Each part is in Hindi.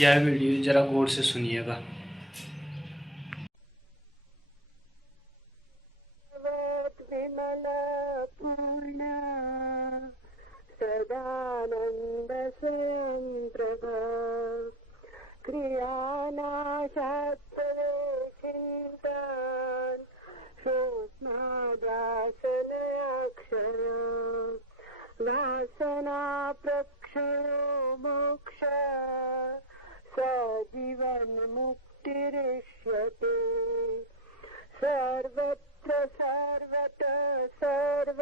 यह वीडियो जरा गौर से सुनिएगा। विमल पूर्ण सदानंद स्वयं प्रभा क्रियानाशास्त्र चिंतन सूक्ष्मदासन अक्षर वासना प्रक्षयो मोक्ष सजीवन मुक्तिरिष्यते सर्वत्र सर्वतः सर्व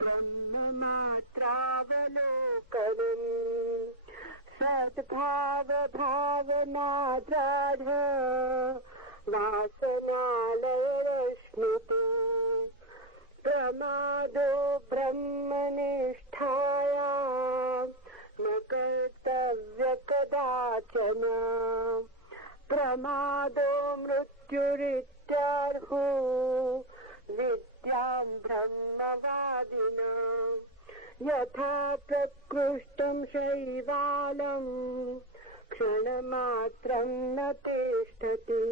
ब्रह्ममात्रावलोकनम् सद्भाव भावना दृढ वासनालयरश्मिते प्रमादो ब्रह्मनिष्ठायां न कर्तव्य कदाचन प्रमादो मृत्युरित्यर्हो विद्यां ब्रह्मवादिनां यथा प्रकृष्टं शैवालं क्षणमात्रं न तिष्ठति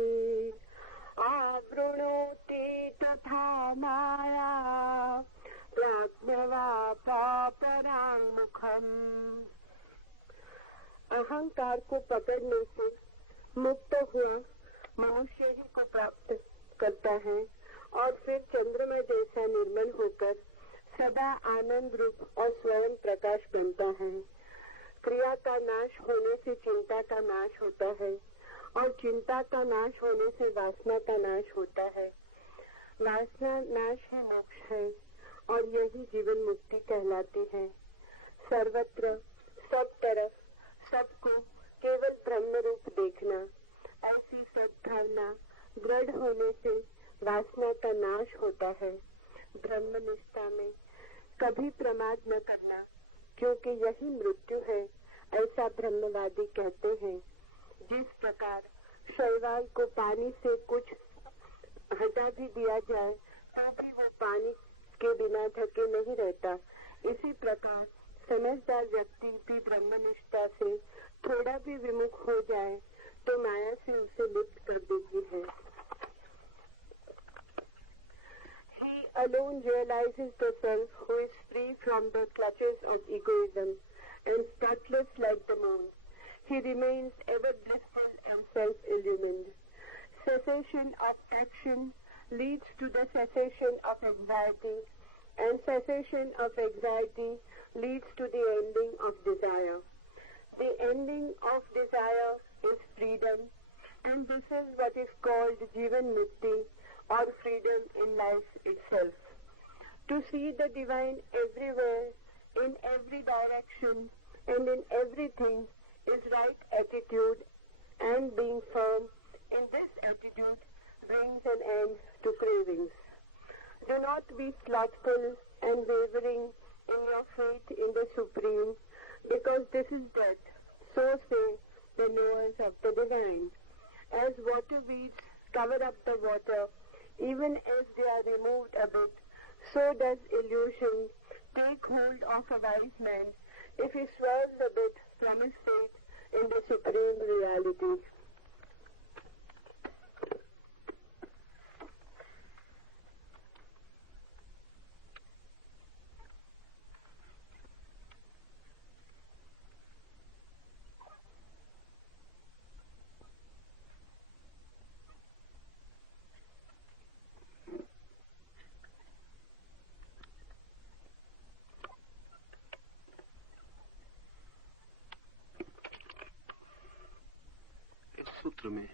आवृणोति तथा माया प्राज्ञवापापराङ्मुखम्। अहंकार को पकड़ने से मुक्त हुआ मनुष्य ही को प्राप्त करता है और फिर चंद्रमा जैसा निर्मल होकर सदा आनंद रूप और स्वयं प्रकाश बनता है। क्रिया का नाश होने से चिंता का नाश होता है और चिंता का नाश होने से वासना का नाश होता है। वासना नाश ही मोक्ष है और यही जीवन मुक्ति कहलाती है। सर्वत्र सब तरफ सबको केवल ब्रह्म रूप देखना, ऐसी सद्भावना दृढ़ होने से वासना का नाश होता है। ब्रह्मनिष्ठा में कभी प्रमाद न करना, क्योंकि यही मृत्यु है, ऐसा ब्रह्मवादी कहते हैं। जिस प्रकार शैवाल को पानी से कुछ हटा भी दिया जाए तो भी वो पानी के बिना ढके नहीं रहता, इसी प्रकार समझदार व्यक्ति भी ब्रह्मनिष्ठा से थोड़ा भी विमुख हो जाए तो माया से उसे लिप्त कर देती है। He alone realizes the self who is free from the clutches of egoism and spotless like the moon. He remains ever blissful and self-illumined. Cessation of action leads to the cessation of anxiety, and cessation of anxiety leads to the ending of desire. The ending of desire is freedom, and this is what is called Jivan Mukti, or freedom in life itself. To see the divine everywhere, in every direction, and in everything is right attitude, and being firm in this attitude brings an end to cravings. Do not be slothful and wavering in your faith in the Supreme, because this is death. So say the knowers of the divine. As water weeds cover up the water, even as they are removed a bit, so does illusion take hold of a wise man if he swerves a bit from his faith in the Supreme Reality. सूत्र में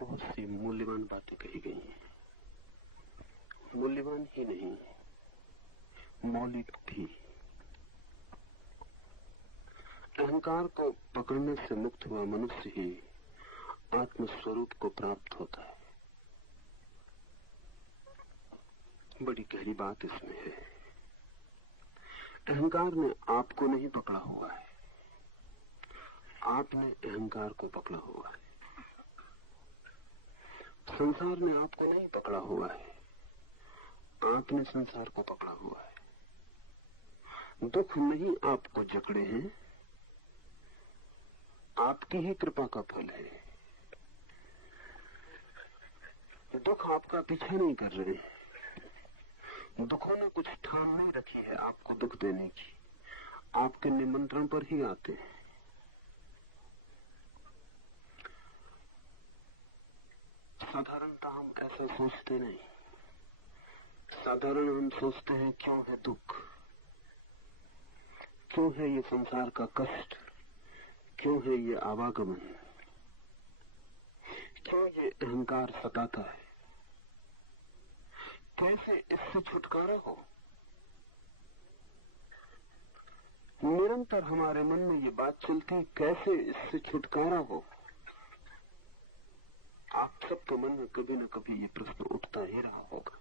बहुत सी मूल्यवान बातें कही गई हैं। मूल्यवान ही नहीं, मौलिक भी। अहंकार को पकड़ने से मुक्त हुआ मनुष्य ही आत्मस्वरूप को प्राप्त होता है। बड़ी गहरी बात इसमें है। अहंकार ने आपको नहीं पकड़ा हुआ है, आपने अहंकार को पकड़ा हुआ है। संसार ने आपको नहीं पकड़ा हुआ है, आपने संसार को पकड़ा हुआ है। दुख नहीं आपको जकड़े हैं, आपकी ही कृपा का फल है। दुख आपका पीछा नहीं कर रहे हैं, दुखों ने कुछ ठान नहीं रखी है आपको दुख देने की, आपके निमंत्रण पर ही आते हैं। साधारणतः हम ऐसा सोचते नहीं। साधारण हम सोचते हैं क्यों है दुख, क्यों है ये संसार का कष्ट, क्यों है ये आवागमन, क्यों ये अहंकार सताता है, कैसे इससे छुटकारा हो। निरंतर हमारे मन में ये बात चलती, कैसे इससे छुटकारा हो। आप सबके मन में कभी न कभी ये प्रश्न उठता ही रहा होगा,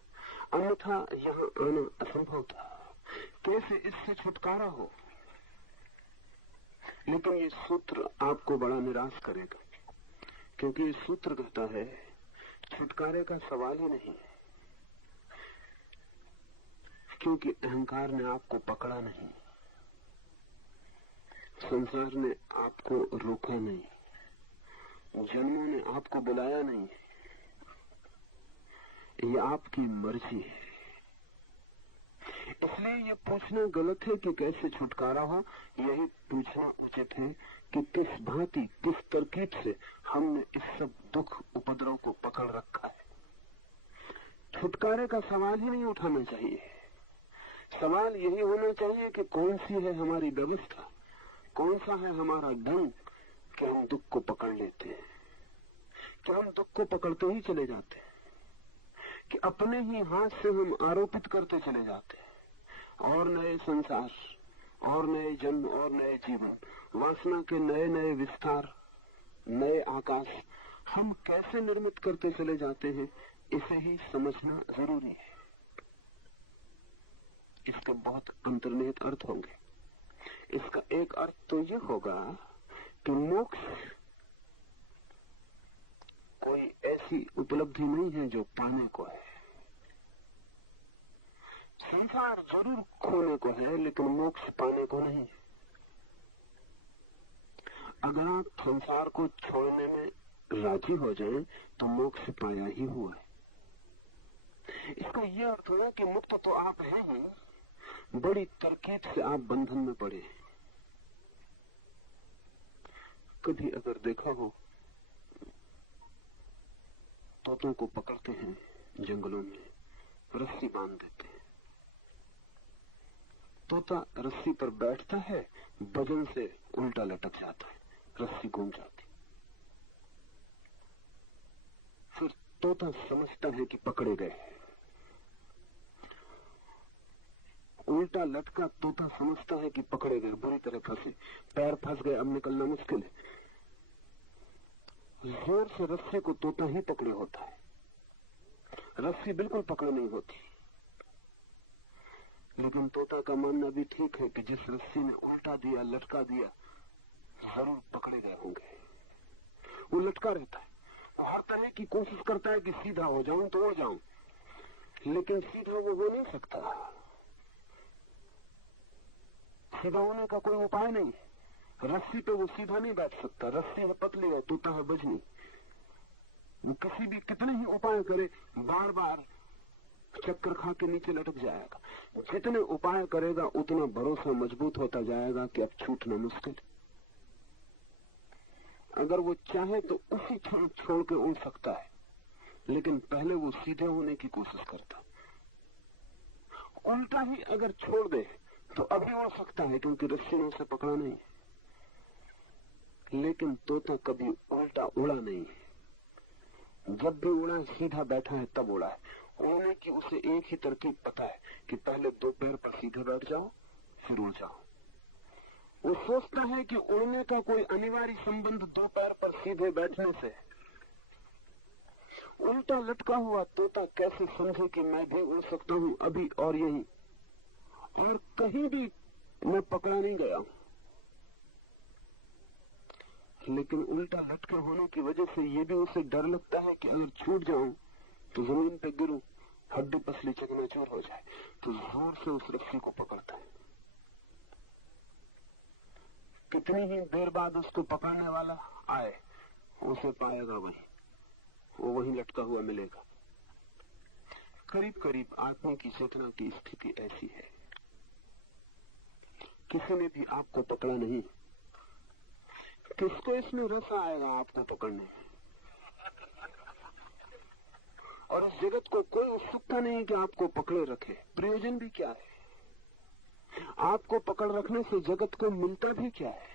अन्यथा यहाँ आना असंभव था। कैसे इससे छुटकारा हो। लेकिन ये सूत्र आपको बड़ा निराश करेगा, क्योंकि ये सूत्र कहता है छुटकारे का सवाल ही नहीं, क्योंकि अहंकार ने आपको पकड़ा नहीं, संसार ने आपको रोका नहीं, जन्मों ने आपको बुलाया नहीं, ये आपकी मर्जी है। इसलिए ये पूछना गलत है कि कैसे छुटकारा हो, यही पूछना उचित है कि किस भांति, किस तरकीब से हमने इस सब दुख उपद्रव को पकड़ रखा है। छुटकारे का सवाल ही नहीं उठाना चाहिए। सवाल यही होना चाहिए कि कौन सी है हमारी व्यवस्था, कौन सा है हमारा ढंग कि हम दुख को पकड़ लेते हैं, कि हम दुख को पकड़ते ही चले जाते हैं, कि अपने ही हाथ से हम आरोपित करते चले जाते हैं। और नए संसार, और नए जन्म, और नए जीवन, वासना के नए नए विस्तार, नए आकाश हम कैसे निर्मित करते चले जाते हैं, इसे ही समझना जरूरी है। इसके बहुत अंतर्निहित अर्थ होंगे। इसका एक अर्थ तो ये होगा कि मोक्ष कोई ऐसी उपलब्धि नहीं है जो पाने को है। संसार जरूर खोने को है, लेकिन मोक्ष पाने को नहीं। अगर आप संसार को छोड़ने में राजी हो जाएं, तो मोक्ष पाया ही हुआ है। इसका यह अर्थ हुआ कि मुक्त तो आप हैं ही, बड़ी तरकीब से आप बंधन में पड़े। कभी अगर देखा हो, तोतों को पकड़ते हैं जंगलों में, रस्सी बांध देते हैं, तोता रस्सी पर बैठता है, वजन से उल्टा लटक जाता है, रस्सी घूम जाती। फिर तोता समझता है कि पकड़े गए। उल्टा लटका तोता समझता है कि पकड़े गए, बुरी तरह फंसे, पैर फंस गए, अब निकलना मुश्किल है। जोर से रस्सी को तोता ही पकड़े होता है, रस्सी बिल्कुल पकड़े नहीं होती। लेकिन तोता का मानना भी ठीक है कि जिस रस्सी ने उल्टा दिया, लटका दिया, जरूर पकड़े गए होंगे। वो लटका रहता है, वो हर तरह की कोशिश करता है कि सीधा हो जाऊं तो उड़ जाऊं, लेकिन सीधा वो हो नहीं सकता। सीधा होने का कोई उपाय नहीं। रस्सी पे वो सीधा नहीं बैठ सकता, रस्सी है पतली और तोता है बजनी। वो किसी भी कितने ही उपाय करे, बार बार चक्कर खा के नीचे लटक जाएगा। जितने उपाय करेगा उतना भरोसा मजबूत होता जाएगा कि अब छूटना मुश्किल। अगर वो चाहे तो उसी क्षण छोड़ के उड़ सकता है, लेकिन पहले वो सीधे होने की कोशिश करता। उल्टा ही अगर छोड़ दे तो अभी उड़ सकता है, क्योंकि रस्सी ने उसे पकड़ा नहीं। लेकिन तोता कभी उल्टा उड़ा नहीं है। जब भी उड़ा सीधा बैठा है तब उड़ा है। उड़ने की उसे एक ही तरकीब पता है कि पहले दो पैर पर सीधे बैठ जाओ, फिर उड़ जाओ। वो सोचता है कि उड़ने का कोई अनिवार्य संबंध दो पैर पर सीधे बैठने से। उल्टा लटका हुआ तोता कैसे समझे कि मैं भी उड़ सकता हूं अभी और यहीं, और कहीं भी मैं पकड़ा नहीं गया। लेकिन उल्टा लटके होने की वजह से ये भी उसे डर लगता है कि अगर छूट जाऊं तो जमीन पे गिरूं, हड्डी पसली चकनाचूर हो जाए, तो जोर से उस रस्सी को पकड़ता है। कितनी ही देर बाद उसको पकड़ने वाला आए, उसे पाएगा वही, वो वहीं लटका हुआ मिलेगा। करीब करीब आत्मा की चेतना की स्थिति ऐसी है। किसी ने भी आपको पकड़ा नहीं, किसको इसमें रस आएगा आपको पकड़ने में? और इस जगत को कोई उत्सुकता नहीं कि आपको पकड़े रखे। प्रयोजन भी क्या है? आपको पकड़ रखने से जगत को मिलता भी क्या है?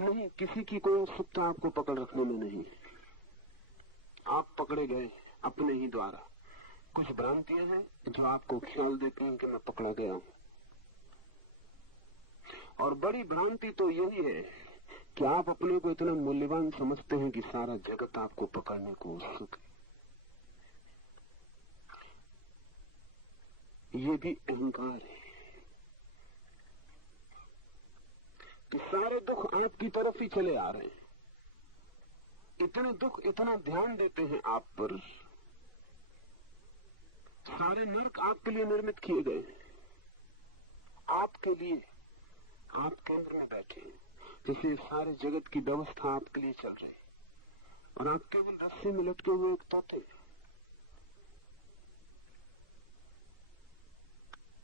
नहीं, किसी की कोई उत्सुकता आपको पकड़ रखने में नहीं। आप पकड़े गए अपने ही द्वारा। कुछ भ्रांतियां हैं जो आपको ख्याल देती हैं कि मैं पकड़ा गया हूं, और बड़ी भ्रांति तो यही है कि आप अपने को इतना मूल्यवान समझते हैं कि सारा जगत आपको पकड़ने को उत्सुक है। ये भी अहंकार है कि सारे दुख आपकी तरफ ही चले आ रहे हैं। इतने दुख, इतना ध्यान देते हैं आप पर। सारे नरक आपके लिए निर्मित किए गए हैं, आपके लिए। आप केंद्र में बैठे हैं, जैसे सारे जगत की व्यवस्था आपके लिए चल रही, और आप केवल रस्सी में लटके हुए एक तोते।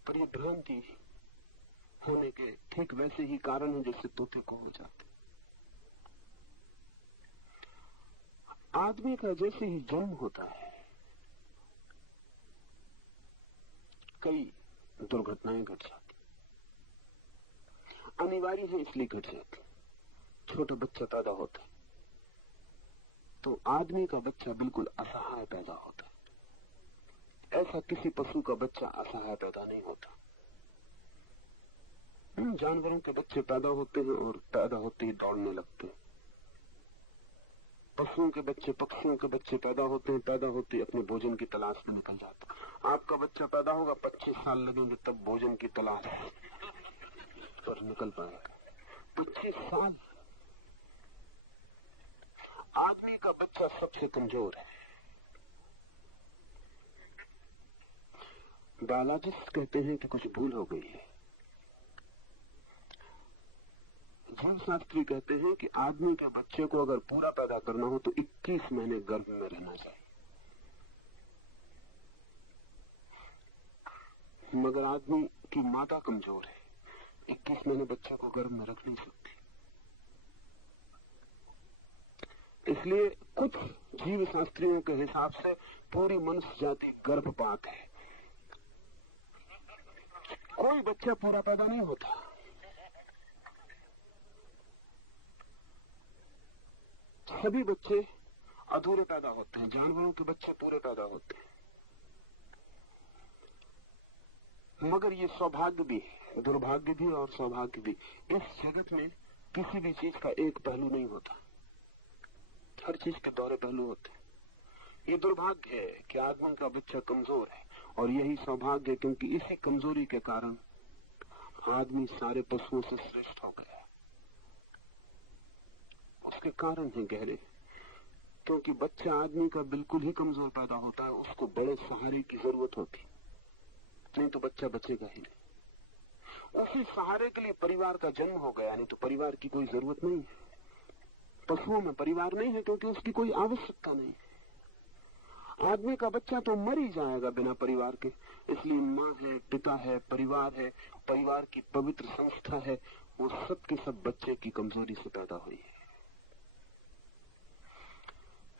पर ये भ्रांति होने के ठीक वैसे ही कारण है जैसे तोते को हो जाते। आदमी का जैसे ही जन्म होता है, कई दुर्घटनाएं घट जाती, अनिवार्य है इसलिए घट जाती। छोटा बच्चा पैदा होता है तो आदमी का बच्चा बिल्कुल असहाय पैदा होता है। ऐसा किसी पशु का बच्चा असहाय पैदा नहीं होता। जानवरों के बच्चे पैदा होते हैं और पैदा होते ही दौड़ने लगते हैं। पशुओं के बच्चे, पक्षियों के बच्चे पैदा होते हैं, पैदा होते ही अपने भोजन की तलाश में निकल जाते हैं। आपका बच्चा पैदा होगा, 25 साल लगेंगे तब भोजन की तलाश पर निकल पाएगा। 25 साल। आदमी का बच्चा सबसे कमजोर है। बायोलॉजिस्ट कहते हैं कि कुछ भूल हो गई है। जीव शास्त्री कहते हैं कि आदमी के बच्चे को अगर पूरा पैदा करना हो तो 21 महीने गर्भ में रहना चाहिए, मगर आदमी की माता कमजोर है, 21 महीने बच्चे को गर्भ में रख नहीं सकती। इसलिए कुछ जीव शास्त्रियों के हिसाब से पूरी मनुष्य जाति गर्भपात है। कोई बच्चा पूरा पैदा नहीं होता। सभी बच्चे अधूरे पैदा होते हैं। जानवरों के बच्चे पूरे पैदा होते हैं। मगर ये सौभाग्य भी, दुर्भाग्य भी और सौभाग्य भी। इस जगत में किसी भी चीज का एक पहलू नहीं होता, हर चीज के दोहरे पहलू होते हैं। ये दुर्भाग्य है कि आदमी का बच्चा कमजोर है, और यही सौभाग्य है क्योंकि इसी कमजोरी के कारण आदमी सारे पशुओं से श्रेष्ठ हो गया। उसके कारण है गहरे, क्योंकि बच्चा आदमी का बिल्कुल ही कमजोर पैदा होता है, उसको बड़े सहारे की जरूरत होती, नहीं तो बच्चा बचेगा ही नहीं। उसी सहारे के लिए परिवार का जन्म हो गया, नहीं तो परिवार की कोई जरूरत नहीं है। पशुओं में परिवार नहीं है क्योंकि उसकी कोई आवश्यकता नहीं है। आदमी का बच्चा तो मर ही जाएगा बिना परिवार के, इसलिए माँ है, पिता है, परिवार की पवित्र संस्था है, वो सब के सब बच्चे की कमजोरी से पैदा हुई है।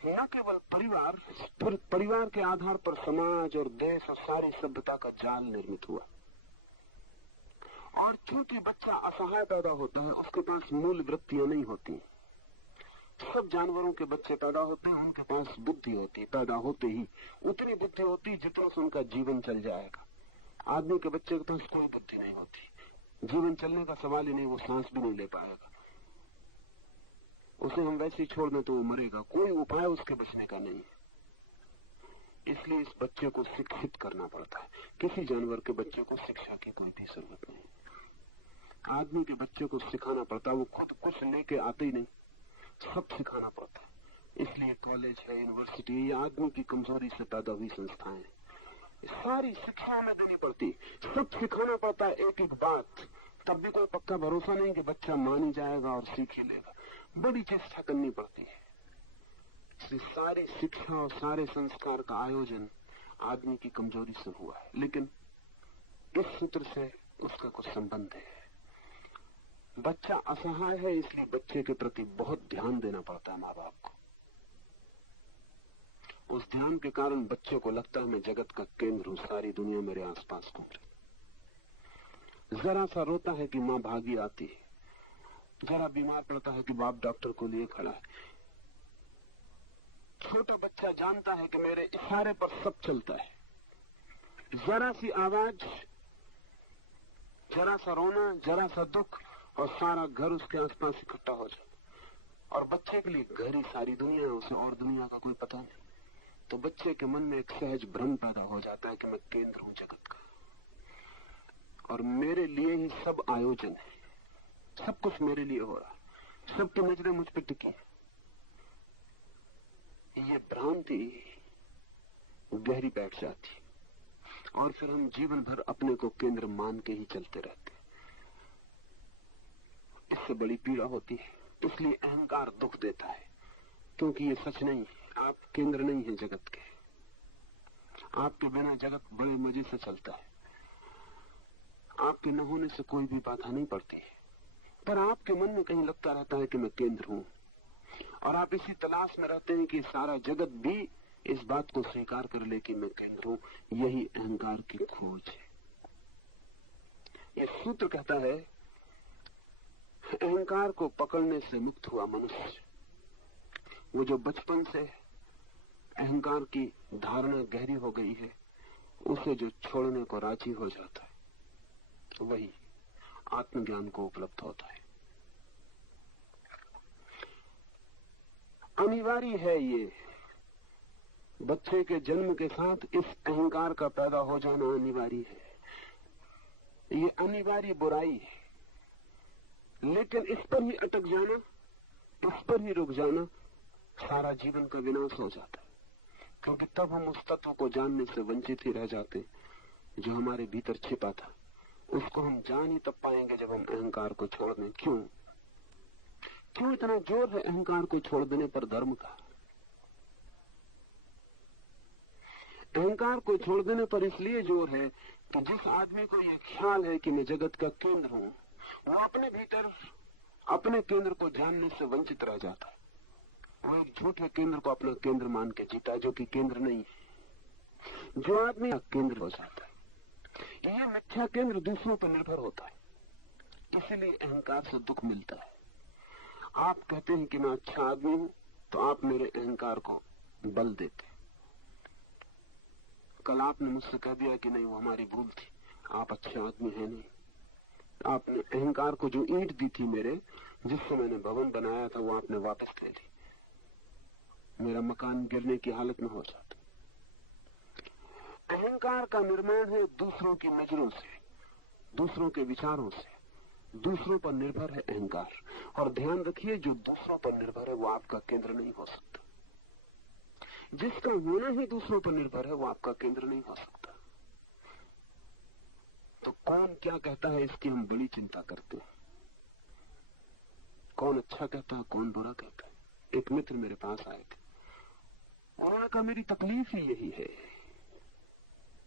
न केवल परिवार के आधार पर समाज और देश और सारी सभ्यता का जाल निर्मित हुआ। और चूंकि बच्चा असहाय पैदा होता है, उसके पास मूल वृत्तियां नहीं होती। सब जानवरों के बच्चे पैदा होते हैं, उनके पास बुद्धि होती है, पैदा होते ही उतनी बुद्धि होती है जितना से उनका जीवन चल जाएगा। आदमी के बच्चे के पास कोई बुद्धि नहीं होती, जीवन चलने का सवाल ही नहीं, वो सांस भी नहीं ले पाएगा। उसे हम वैसे ही छोड़ दें तो वो मरेगा, कोई उपाय उसके बचने का नहीं है। इसलिए इस बच्चे को शिक्षित करना पड़ता है। किसी जानवर के बच्चे को शिक्षा की कोई भी जरूरत नहीं, आदमी के बच्चे को सिखाना पड़ता है। वो खुद कुछ लेके आते ही नहीं, सब सिखाना पड़ता है। इसलिए कॉलेज है, यूनिवर्सिटी, ये आदमी की कमजोरी से पैदा हुई संस्थाएं। सारी शिक्षा में देनी पड़ती, सब सिखाना पड़ता है एक एक बात, तब भी कोई पक्का भरोसा नहीं कि बच्चा मान ही जाएगा और सीख ही लेगा, बड़ी चेष्टा करनी पड़ती है। इसलिए सारी शिक्षा और सारे संस्कार का आयोजन आदमी की कमजोरी से हुआ है, लेकिन इस सूत्र से उसका कुछ संबंध है। बच्चा असहाय है, इसलिए बच्चे के प्रति बहुत ध्यान देना पड़ता है माँ बाप को। उस ध्यान के कारण बच्चे को लगता है मैं जगत का केंद्र हूं, सारी दुनिया मेरे आसपास घूम रही। जरा सा रोता है कि माँ भागी आती है, जरा बीमार पड़ता है कि बाप डॉक्टर को लिए खड़ा है। छोटा बच्चा जानता है कि मेरे इशारे पर सब चलता है। जरा सी आवाज, जरा सा रोना, जरा सा दुख और सारा घर उसके आसपास इकट्ठा हो जाता। और बच्चे के लिए घर ही सारी दुनिया है, उसे और दुनिया का कोई पता नहीं। तो बच्चे के मन में एक सहज भ्रम पैदा हो जाता है कि मैं केंद्र हूं जगत का और मेरे लिए ही सब आयोजन है, सब कुछ मेरे लिए हो रहा है, सबकी नजरें मुझ पर टिकी है। ये भ्रांति गहरी बैठ जाती और फिर हम जीवन भर अपने को केंद्र मान के ही चलते रहते। इससे बड़ी पीड़ा होती है। इसलिए अहंकार दुख देता है, क्योंकि ये सच नहीं है। आप केंद्र नहीं है जगत के, आपके बिना जगत बड़े मजे से चलता है। आपके न होने से कोई भी बाधा नहीं पड़ती है, पर आपके मन में कहीं लगता रहता है कि मैं केंद्र हूं, और आप इसी तलाश में रहते हैं कि सारा जगत भी इस बात को स्वीकार कर ले कि मैं केंद्र हूं। यही अहंकार की खोज है। यह सूत्र कहता है, अहंकार को पकड़ने से मुक्त हुआ मनुष्य, वो जो बचपन से अहंकार की धारणा गहरी हो गई है, उसे जो छोड़ने को राजी हो जाता है, वही आत्मज्ञान को उपलब्ध होता है। अनिवार्य है ये, बच्चे के जन्म के साथ इस अहंकार का पैदा हो जाना अनिवार्य है। ये अनिवार्य बुराई है, लेकिन इस पर ही अटक जाना, इस पर ही रुक जाना सारा जीवन का विनाश हो जाता है, क्योंकि तब हम उस तत्व को जानने से वंचित ही रह जाते जो हमारे भीतर छिपा था। उसको हम जान ही तब पाएंगे जब हम अहंकार को छोड़ दें। क्यों इतना जोर है अहंकार को छोड़ देने पर धर्म का? अहंकार को छोड़ देने पर इसलिए जोर है कि जिस आदमी को यह ख्याल है कि मैं जगत का केंद्र हूं, वो अपने भीतर अपने केंद्र को जानने से वंचित रह जाता है। वो एक झूठे केंद्र को अपना केंद्र मान के जीता है, जो कि केंद्र नहीं है। जो आदमी केंद्र हो जाता है, यह मिथ्या केंद्र दूसरों पर निर्भर होता है, इसीलिए अहंकार से दुख मिलता है। आप कहते हैं कि मैं अच्छा आदमी हूं, तो आप मेरे अहंकार को बल देते। कल आपने मुझसे कह दिया कि नहीं, वो हमारी भूल थी, आप अच्छे आदमी हैं नहीं। आपने अहंकार को जो ईंट दी थी मेरे, जिससे मैंने भवन बनाया था, वो आपने वापस ले ली। मेरा मकान गिरने की हालत में हो जाता। अहंकार का निर्माण है दूसरों की नजरों से, दूसरों के विचारों से। दूसरों पर निर्भर है अहंकार। और ध्यान रखिए, जो दूसरों पर निर्भर है वो आपका केंद्र नहीं हो सकता। जिसका होना ही दूसरों पर निर्भर है वो आपका केंद्र नहीं हो सकता। तो कौन क्या कहता है, इसकी हम बड़ी चिंता करते हैं। कौन अच्छा कहता है, कौन बुरा कहता है। एक मित्र मेरे पास आए थे, उन्होंने कहा मेरी तकलीफ ही यही है।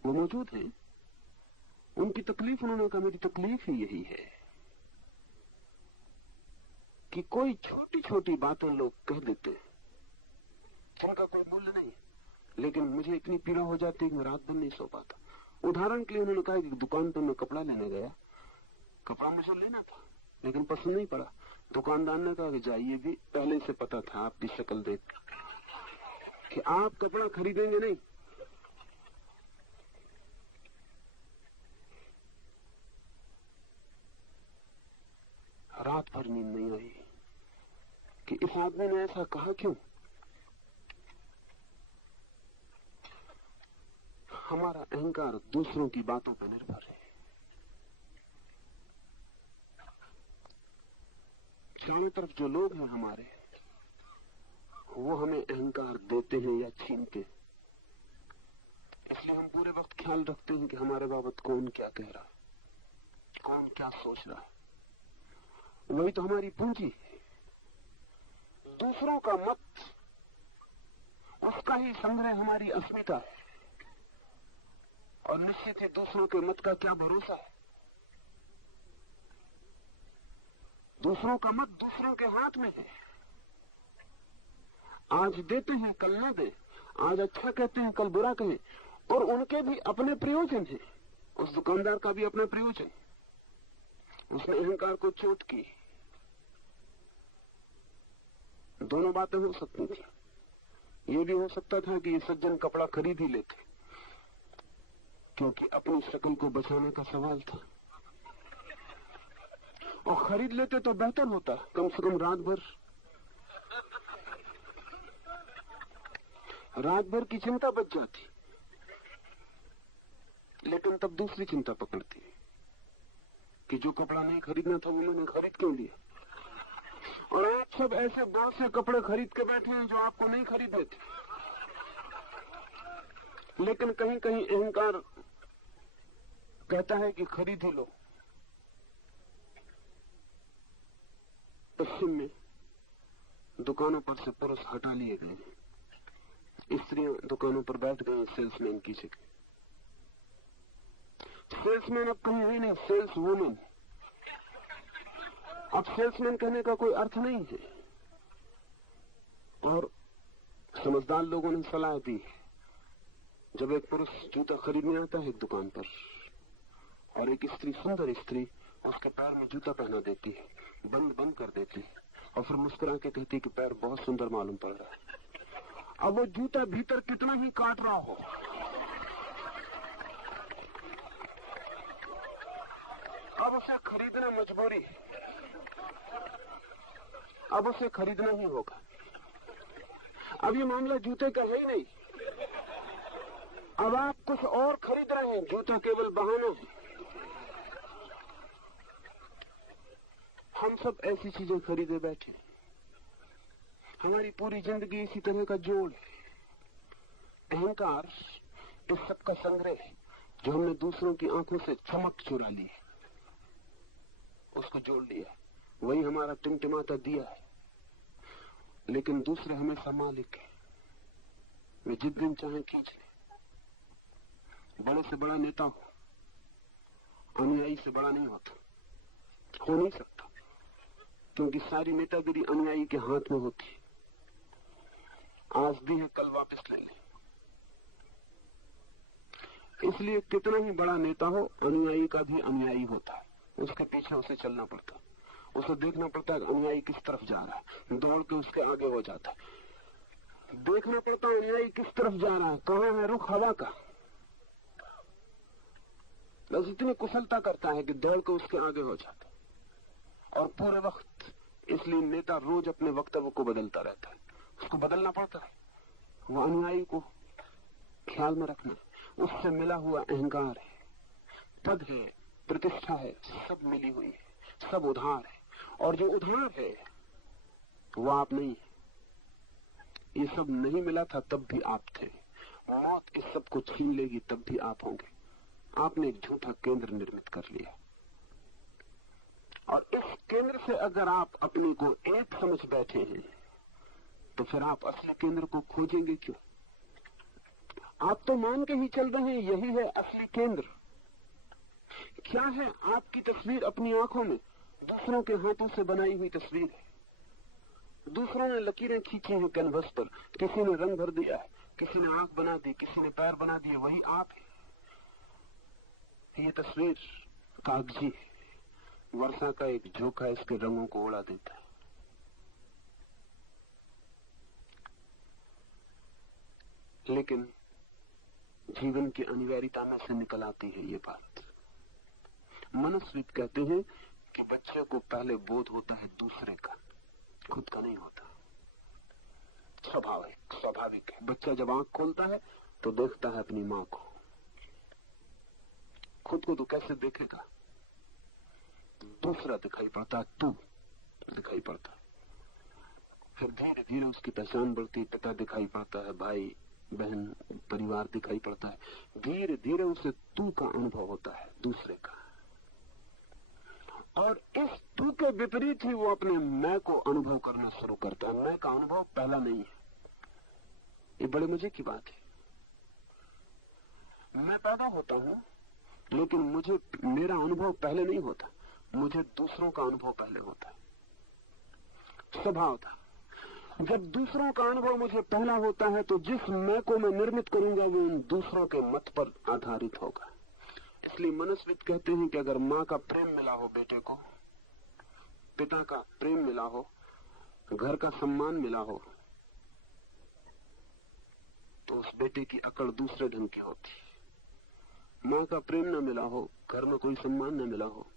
वो मौजूद हैं, उनकी तकलीफ, उन्होंने कहा मेरी तकलीफ ही यही है कि कोई छोटी छोटी बातें लोग कह देते हैं जिनका कोई मूल्य नहीं, लेकिन मुझे इतनी पीड़ा हो जाती है कि मैं रात भर नहीं सो पाता। उदाहरण के लिए उन्होंने कहा कि दुकान पर मैं कपड़ा लेने गया, कपड़ा मुझे लेना था लेकिन पसंद नहीं पड़ा। दुकानदार ने कहा कि जाइए, भी पहले से पता था आपकी शक्ल देख कि आप कपड़ा खरीदेंगे नहीं। रात भर नींद नहीं आई कि इस आदमी ने ऐसा कहा क्यों। हमारा अहंकार दूसरों की बातों पर निर्भर है। चारों तरफ जो लोग हैं हमारे, वो हमें अहंकार देते हैं या छीनते हैं। इसलिए हम पूरे वक्त ख्याल रखते हैं कि हमारे बाबत कौन क्या कह रहा है, कौन क्या सोच रहा है। वही तो हमारी पूंजी है। दूसरों का मत, उसका ही संग्रह हमारी अस्मिता है। और निश्चित ही दूसरों के मत का क्या भरोसा है। दूसरों का मत दूसरों के हाथ में है। आज देते हैं कल न दें, आज अच्छा कहते हैं कल बुरा कहें। और उनके भी अपने प्रयोजन हैं। उस दुकानदार का भी अपना प्रयोजन। उसने अहंकार को चोट की। दोनों बातें हो सकती थी। ये भी हो सकता था कि ये सज्जन कपड़ा खरीद ही लेते, क्योंकि अपनी शक्ल को बचाने का सवाल था। और खरीद लेते तो बेहतर होता, कम से कम रात भर की चिंता बच जाती। लेकिन तब दूसरी चिंता पकड़ती कि जो कपड़ा नहीं खरीदना था वो मैंने खरीद क्यों लिया। और आप सब ऐसे बहुत से कपड़े खरीद के बैठे हैं जो आपको नहीं खरीदने थे। लेकिन कहीं कहीं अहंकार कहता है कि खरीद ही लो। पश्चिम में दुकानों पर से पुरुष हटा लिए गए, स्त्रियां दुकानों पर बैठ गई सेल्समैन की जगह। सेल्समैन अब कहीं है नहीं, सेल्स वुमेन। अब सेल्समैन कहने का कोई अर्थ नहीं है। और समझदार लोगों ने सलाह दी, जब एक पुरुष जूता खरीदने आता है एक दुकान पर और एक स्त्री, सुंदर स्त्री, उसके पैर में जूता पहना देती है, बंद कर देती है और फिर मुस्कुरा के कहती है कि पैर बहुत सुंदर मालूम पड़ रहा है। अब वो जूता भीतर कितना ही काट रहा हो, अब उसे खरीदना मजबूरी है। अब उसे खरीदना ही होगा। अब ये मामला जूते का है ही नहीं। अब आप कुछ और खरीद रहे हैं, जूता केवल बहाना है। हम सब ऐसी चीजें खरीदे बैठे। हमारी पूरी जिंदगी इसी तरह का जोड़ है। अहंकार इस सब का संग्रह है जो हमने दूसरों की आंखों से चमक चुरा ली है, उसको जोड़ लिया। वही हमारा टिमटिमाता दिया है। लेकिन दूसरे हमेशा मालिक है। वे जिस दिन चाहे खींच ले। बड़े से बड़ा नेता हो, अनुयायी से बड़ा नहीं होता, हो नहीं सकता, क्योंकि सारी नेतागिरी अनुयायी के हाथ में होती है। आज भी है, कल वापस ले ले। इसलिए कितना ही बड़ा नेता हो, अनुयायी का भी अनुयायी होता है। उसके पीछे उसे चलना पड़ता है। उसे देखना पड़ता है अनुयायी किस तरफ जा रहा है, दौड़ के उसके आगे हो जाता है। देखना पड़ता है अनुयायी किस तरफ जा रहा है, कहां है रुख हवा का। बस इतनी कुशलता करता है कि दौड़ के उसके आगे हो जाता है। और पूरे वक्त इसलिए नेता रोज अपने वक्तव्य को बदलता रहता है। उसको बदलना पड़ता है। वो अनुयायी को ख्याल में रखना, उससे मिला हुआ अहंकार है, पद है, प्रतिष्ठा है, सब मिली हुई है, सब उधार है। और जो उधार है वो आप नहीं है। ये सब नहीं मिला था तब भी आप थे। मौत इस सब को छीन लेगी तब भी आप होंगे। आपने एक झूठा केंद्र निर्मित कर लिया। और इस केंद्र से अगर आप अपने को एक समझ बैठे हैं तो फिर आप असली केंद्र को खोजेंगे क्यों? आप तो मान के ही चल रहे हैं यही है असली केंद्र। क्या है आपकी तस्वीर अपनी आंखों में? दूसरों के हाथों से बनाई हुई तस्वीर है। दूसरों ने लकीरें खींची हैं कैनवस पर, किसी ने रंग भर दिया है, किसी ने आंख बना दी, किसी ने पैर बना दिए, वही आप है। ये तस्वीर कागजी है, वर्षा का एक झोंका इसके रंगों को उड़ा देता है। लेकिन जीवन की अनिवार्यता में से निकल आती है ये बात। मनस्विद कहते हैं कि बच्चे को पहले बोध होता है दूसरे का, खुद का नहीं होता। स्वाभाविक है। बच्चा जब आंख खोलता है तो देखता है अपनी मां को। खुद को तो कैसे देखेगा? दूसरा दिखाई पड़ता है, तू दिखाई पड़ता है। फिर धीरे धीरे उसकी पहचान बढ़ती, पिता दिखाई पड़ता है, भाई, बहन, परिवार दिखाई पड़ता है। धीरे धीरे उसे तू का अनुभव होता है, दूसरे का। और इस तू के विपरीत ही वो अपने मैं को अनुभव करना शुरू करता है। मैं का अनुभव पहला नहीं है। ये बड़े मजे की बात है। मैं पैदा होता हूं, लेकिन मेरा अनुभव पहले नहीं होता। मुझे दूसरों का अनुभव पहले होता है, स्वभाव था। जब दूसरों का अनुभव मुझे पहला होता है तो जिस मैं को मैं निर्मित करूंगा वो उन दूसरों के मत पर आधारित होगा। इसलिए मनस्विद कहते हैं कि अगर माँ का प्रेम मिला हो बेटे को, पिता का प्रेम मिला हो, घर का सम्मान मिला हो, तो उस बेटे की अकड़ दूसरे ढंग की होती। माँ का प्रेम न मिला हो, घर में कोई सम्मान न मिला हो,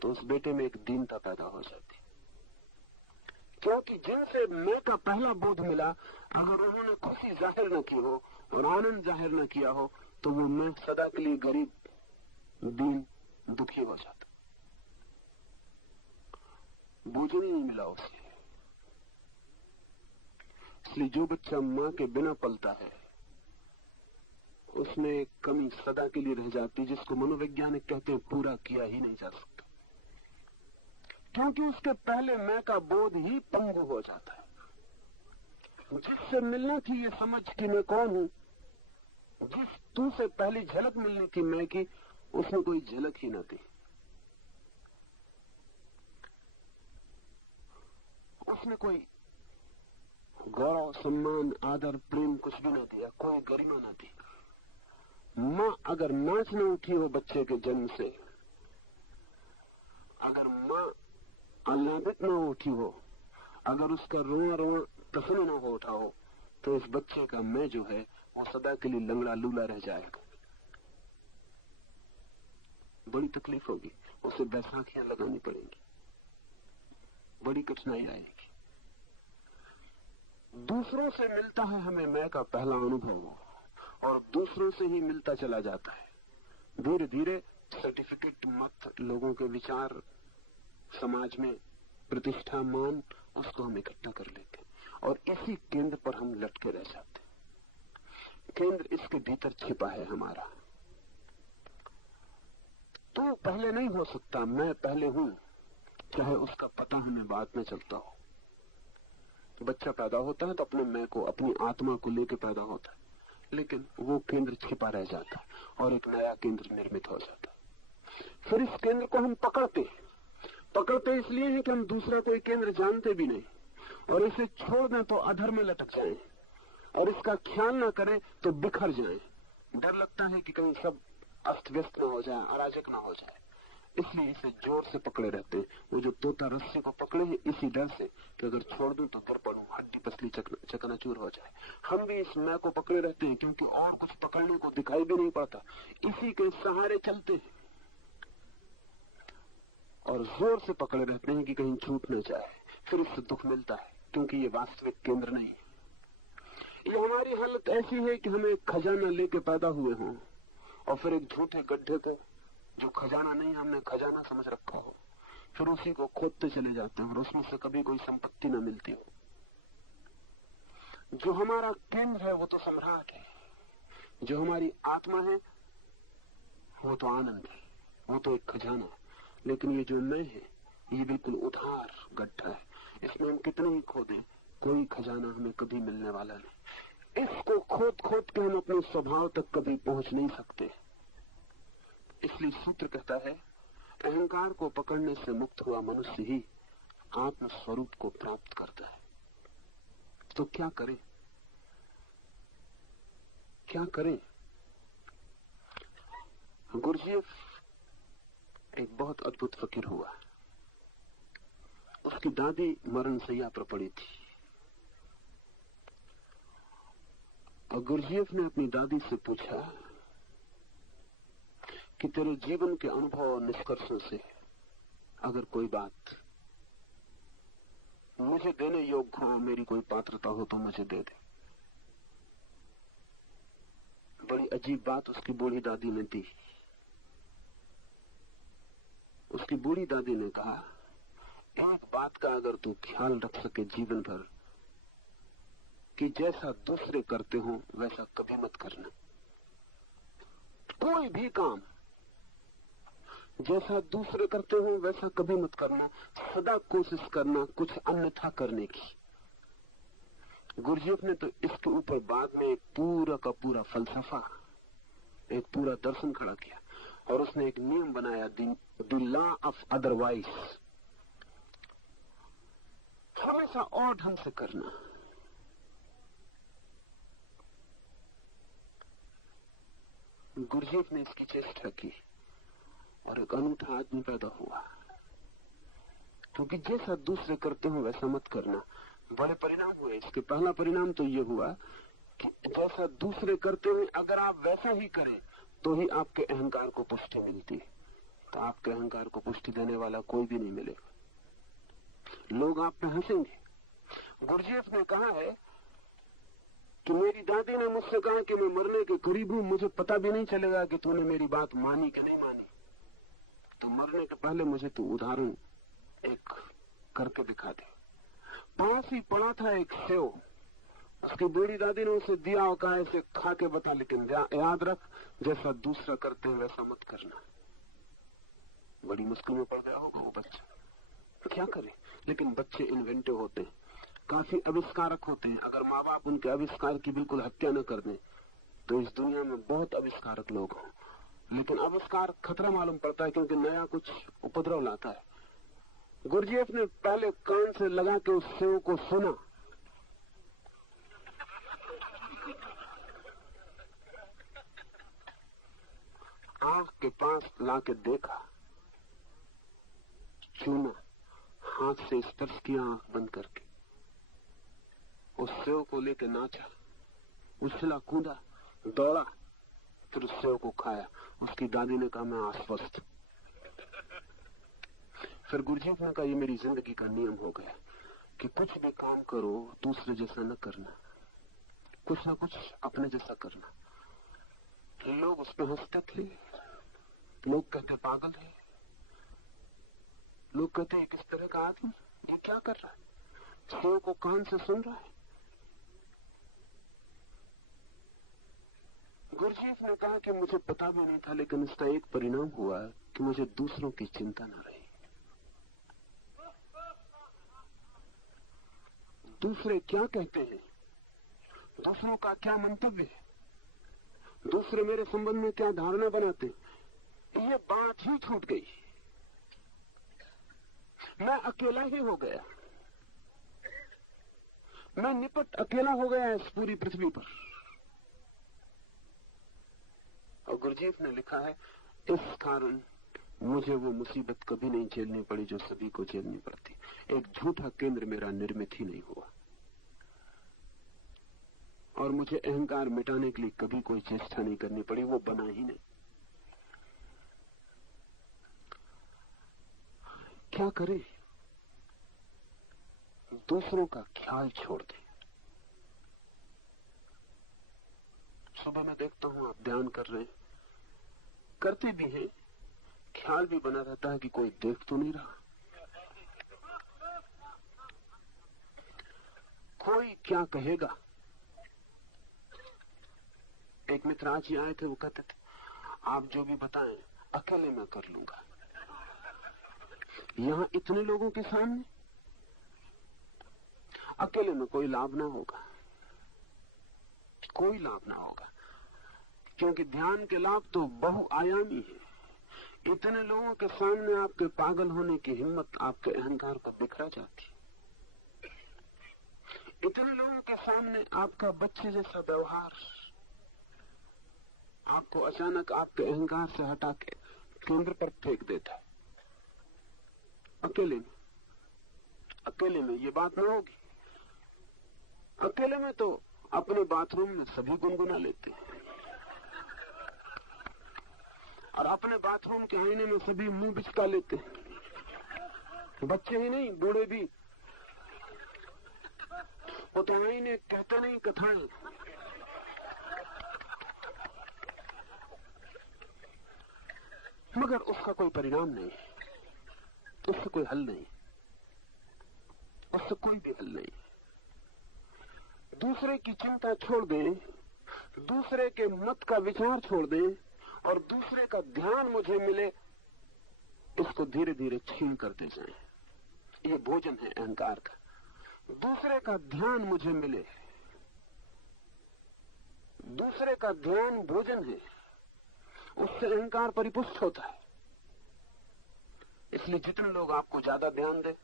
तो उस बेटे में एक दीनता पैदा हो जाती। क्योंकि जिनसे मैं का पहला बोध मिला, अगर उन्होंने खुशी जाहिर न की हो और आनंद जाहिर न किया हो, तो वो मैं सदा के लिए गरीब, दीन, दुखी हो जाता। भोजन ही नहीं मिला उसे। इसलिए जो बच्चा माँ के बिना पलता है, उसमें एक कमी सदा के लिए रह जाती, जिसको मनोवैज्ञानिक कहते हैं पूरा किया ही नहीं जा सकता। क्योंकि उसके पहले मैं का बोध ही पंगु हो जाता है। जिससे मिलना थी ये समझ कि मैं कौन हूं, जिस तू से पहली झलक मिलनी थी मैं की, उसमें कोई झलक ही न थी। उसने कोई गौरव, सम्मान, आदर, प्रेम कुछ भी न दिया, कोई गरिमा न दी। माँ अगर नाच न उठी हो बच्चे के जन्म से, अगर माँ आह्लादित न उठी हो, अगर उसका रोआ रोआ प्रसन्न न हो उठा हो, तो इस बच्चे का मैं जो है वो सदा के लिए लंगड़ा लूला रह जाएगा। बड़ी तकलीफ होगी, उसे बैसाखियां लगानी पड़ेंगी, बड़ी कठिनाई आएगी। दूसरों से मिलता है हमें मैं का पहला अनुभव, और दूसरों से ही मिलता चला जाता है। धीरे धीरे सर्टिफिकेट, मत, लोगों के विचार, समाज में प्रतिष्ठा, मान, उसको हम इकट्ठा कर लेते और इसी केंद्र पर हम लटके रह जाते। केंद्र इसके भीतर छिपा है हमारा। तो पहले नहीं हो सकता, मैं पहले हूं, चाहे उसका पता हमें बाद में चलता हो। बच्चा पैदा होता है तो अपने मैं को, अपनी आत्मा को लेकर पैदा होता है, लेकिन वो केंद्र छिपा रह जाता है और एक नया केंद्र निर्मित हो जाता है। फिर इस केंद्र को हम पकड़ते इसलिए है कि हम दूसरा कोई केंद्र जानते भी नहीं, और इसे छोड़ दें तो अधर में लटक जाएं, और इसका ख्याल ना करें तो बिखर जाएं। डर लगता है कि कहीं सब अस्त व्यस्त न हो जाए, अराजक न हो जाए, इसलिए इसे जोर से पकड़े रहते हैं। वो जो तोता रस्सी को पकड़े हैं इसी डर से कि अगर छोड़ दूं तो गिर पड़ूं, हड्डी पसली चकनाचूर हो जाए। हम भी इस मैं को पकड़े रहते हैं क्योंकि और कुछ पकड़ने को दिखाई भी नहीं पड़ता, इसी के सहारे चलते हैं और जोर से पकड़े रहते हैं कि कहीं छूट न जाए। फिर इससे दुख मिलता है क्योंकि ये वास्तविक केंद्र नहीं है। ये हमारी हालत ऐसी है कि हम एक खजाना लेके पैदा हुए हों और फिर एक झूठे गड्ढे को, जो खजाना नहीं हमने खजाना समझ रखा हो, फिर उसी को खोदते चले जाते हैं और उसमें से कभी कोई संपत्ति न मिलती हो। जो हमारा केंद्र है वो तो सम्राट है, जो हमारी आत्मा है वो तो आनंद है, वो तो एक खजाना है। लेकिन ये जो मैं है ये बिल्कुल उधार गड्ढा है, इसमें हम कितने ही खोदें कोई खजाना हमें कभी मिलने वाला नहीं। इसको खोद खोद के हम अपने स्वभाव तक कभी पहुंच नहीं सकते। इसलिए सूत्र कहता है, अहंकार को पकड़ने से मुक्त हुआ मनुष्य ही आत्म स्वरूप को प्राप्त करता है। तो क्या करें, क्या करें? गुरजीएफ एक बहुत अद्भुत फकीर हुआ। उसकी दादी मरण शैया पर पड़ी थी और गुरजीएफ ने अपनी दादी से पूछा कि तेरे जीवन के अनुभव और निष्कर्षों से अगर कोई बात मुझे देने योग्य हो, मेरी कोई पात्रता हो तो मुझे दे दे। बड़ी अजीब बात उसकी बूढ़ी दादी ने दी। उसकी बूढ़ी दादी ने कहा, एक बात का अगर तू ख्याल रख सके जीवन भर कि जैसा दूसरे करते हो वैसा कभी मत करना। कोई भी काम जैसा दूसरे करते हो वैसा कभी मत करना। सदा कोशिश करना कुछ अन्यथा करने की। गुरुजीएफ ने तो इसके ऊपर बाद में एक पूरा का पूरा फलसफा, एक पूरा दर्शन खड़ा किया और उसने एक नियम बनाया, द लॉ ऑफ अदरवाइज। हमेशा और ढंग से करना। गुरुजीएफ ने इसकी चेष्टा की और एक अनूठा आदमी पैदा हुआ। क्योंकि जैसा दूसरे करते हो वैसा मत करना। बड़े परिणाम हुए इसके। पहला परिणाम तो ये हुआ कि जैसा दूसरे करते हुए अगर आप वैसा ही करें तो ही आपके अहंकार को पुष्टि मिलती है। तो आपके अहंकार को पुष्टि देने वाला कोई भी नहीं मिलेगा। लोग आप पे हंसेंगे। गुरुजीएफ ने कहा है कि मेरी दादी ने मुझसे कहा कि मैं मरने के करीब हूं, मुझे पता भी नहीं चलेगा कि तूने मेरी बात मानी कि नहीं मानी। तो मरने के पहले मुझे तू उदाहरण एक करके दिखा दे। पास ही पड़ा था एक सेव, उसकी बूढ़ी दादी ने उसे दिया और कहा इसे खा के बता, लेकिन याद रख जैसा दूसरा करते हैं वैसा मत करना। बड़ी मुश्किल में पड़ गया होगा वो बच्चा, क्या करे। लेकिन बच्चे इन्वेंटिव होते हैं, काफी आविष्कारक होते हैं। अगर माँ बाप उनके आविष्कार की बिल्कुल हत्या न कर दें तो इस दुनिया में बहुत आविष्कारक लोग हों। लेकिन आविष्कार खतरा मालूम पड़ता है क्योंकि नया कुछ उपद्रव लाता है। गुरुजीएफ ने पहले कान से लगा के उस सेव को सुना। आंख के पास लाके देखा, चूना, हाथ से स्पर्श किया आंख बंद करके, उस सेव को लेके नाचा, उछला कूदा, दौड़ा, फिर उस सेव को खाया। उसकी दादी ने कहा मैं आश्वस्त। फिर गुरुजीएफ ने कहा ये मेरी जिंदगी का नियम हो गया कि कुछ भी काम करो दूसरे जैसा न करना, कुछ ना कुछ अपने जैसा करना। लोग उस पर हंसते थे, लोग कहते पागल है, लोग कहते हैं किस तरह का आदमी, ये क्या कर रहा है, सेव को कान से सुन रहा है। गुरुजीएफ ने कहा कि मुझे पता भी नहीं था, लेकिन इसका एक परिणाम हुआ कि मुझे दूसरों की चिंता न रही। दूसरे क्या कहते हैं, दूसरों का क्या मंतव्य है, दूसरे मेरे संबंध में क्या धारणा बनाते हैं, ये बात ही छूट गई। मैं अकेला ही हो गया, मैं निपट अकेला हो गया इस पूरी पृथ्वी पर। और गुरुजीएफ ने लिखा है इस कारण मुझे वो मुसीबत कभी नहीं झेलनी पड़ी जो सभी को झेलनी पड़ती। एक झूठा केंद्र मेरा निर्मित ही नहीं हुआ और मुझे अहंकार मिटाने के लिए कभी कोई चेष्टा नहीं करनी पड़ी, वो बना ही नहीं। क्या करे, दूसरों का ख्याल छोड़ दे। सुबह मैं देखता हूं आप ध्यान कर रहे हैं, करते भी हैं, ख्याल भी बना रहता है कि कोई देख तो नहीं रहा, कोई क्या कहेगा। एक मित्र आज ही आए थे, वो कहते थे आप जो भी बताएं अकेले मैं कर लूंगा। यहां इतने लोगों के सामने अकेले में कोई लाभ ना होगा, कोई लाभ ना होगा, क्योंकि ध्यान के लाभ तो बहुआयामी है। इतने लोगों के सामने आपके पागल होने की हिम्मत आपके अहंकार को बिखरा जाती। इतने लोगों के सामने आपका बच्चे जैसा व्यवहार आपको अचानक आपके अहंकार से हटा के केंद्र पर फेंक देता है। अकेले में ये बात ना होगी। अकेले में तो अपने बाथरूम में सभी गुनगुना लेते हैं और अपने बाथरूम के आईने में सभी मुंह बिचका लेते हैं, बच्चे ही नहीं बूढ़े भी। वो तो आईने कहते नहीं कथाएं, मगर उसका कोई परिणाम नहीं, उससे कोई हल नहीं, उससे कोई भी हल नहीं। दूसरे की चिंता छोड़ दें, दूसरे के मत का विचार छोड़ दें और दूसरे का ध्यान मुझे मिले, इसको धीरे धीरे छीन करते जाएं। ये भोजन है अहंकार का। दूसरे का ध्यान मुझे मिले, दूसरे का ध्यान भोजन है, उससे अहंकार परिपुष्ट होता है। इसलिए जितने लोग आपको ज्यादा ध्यान दे,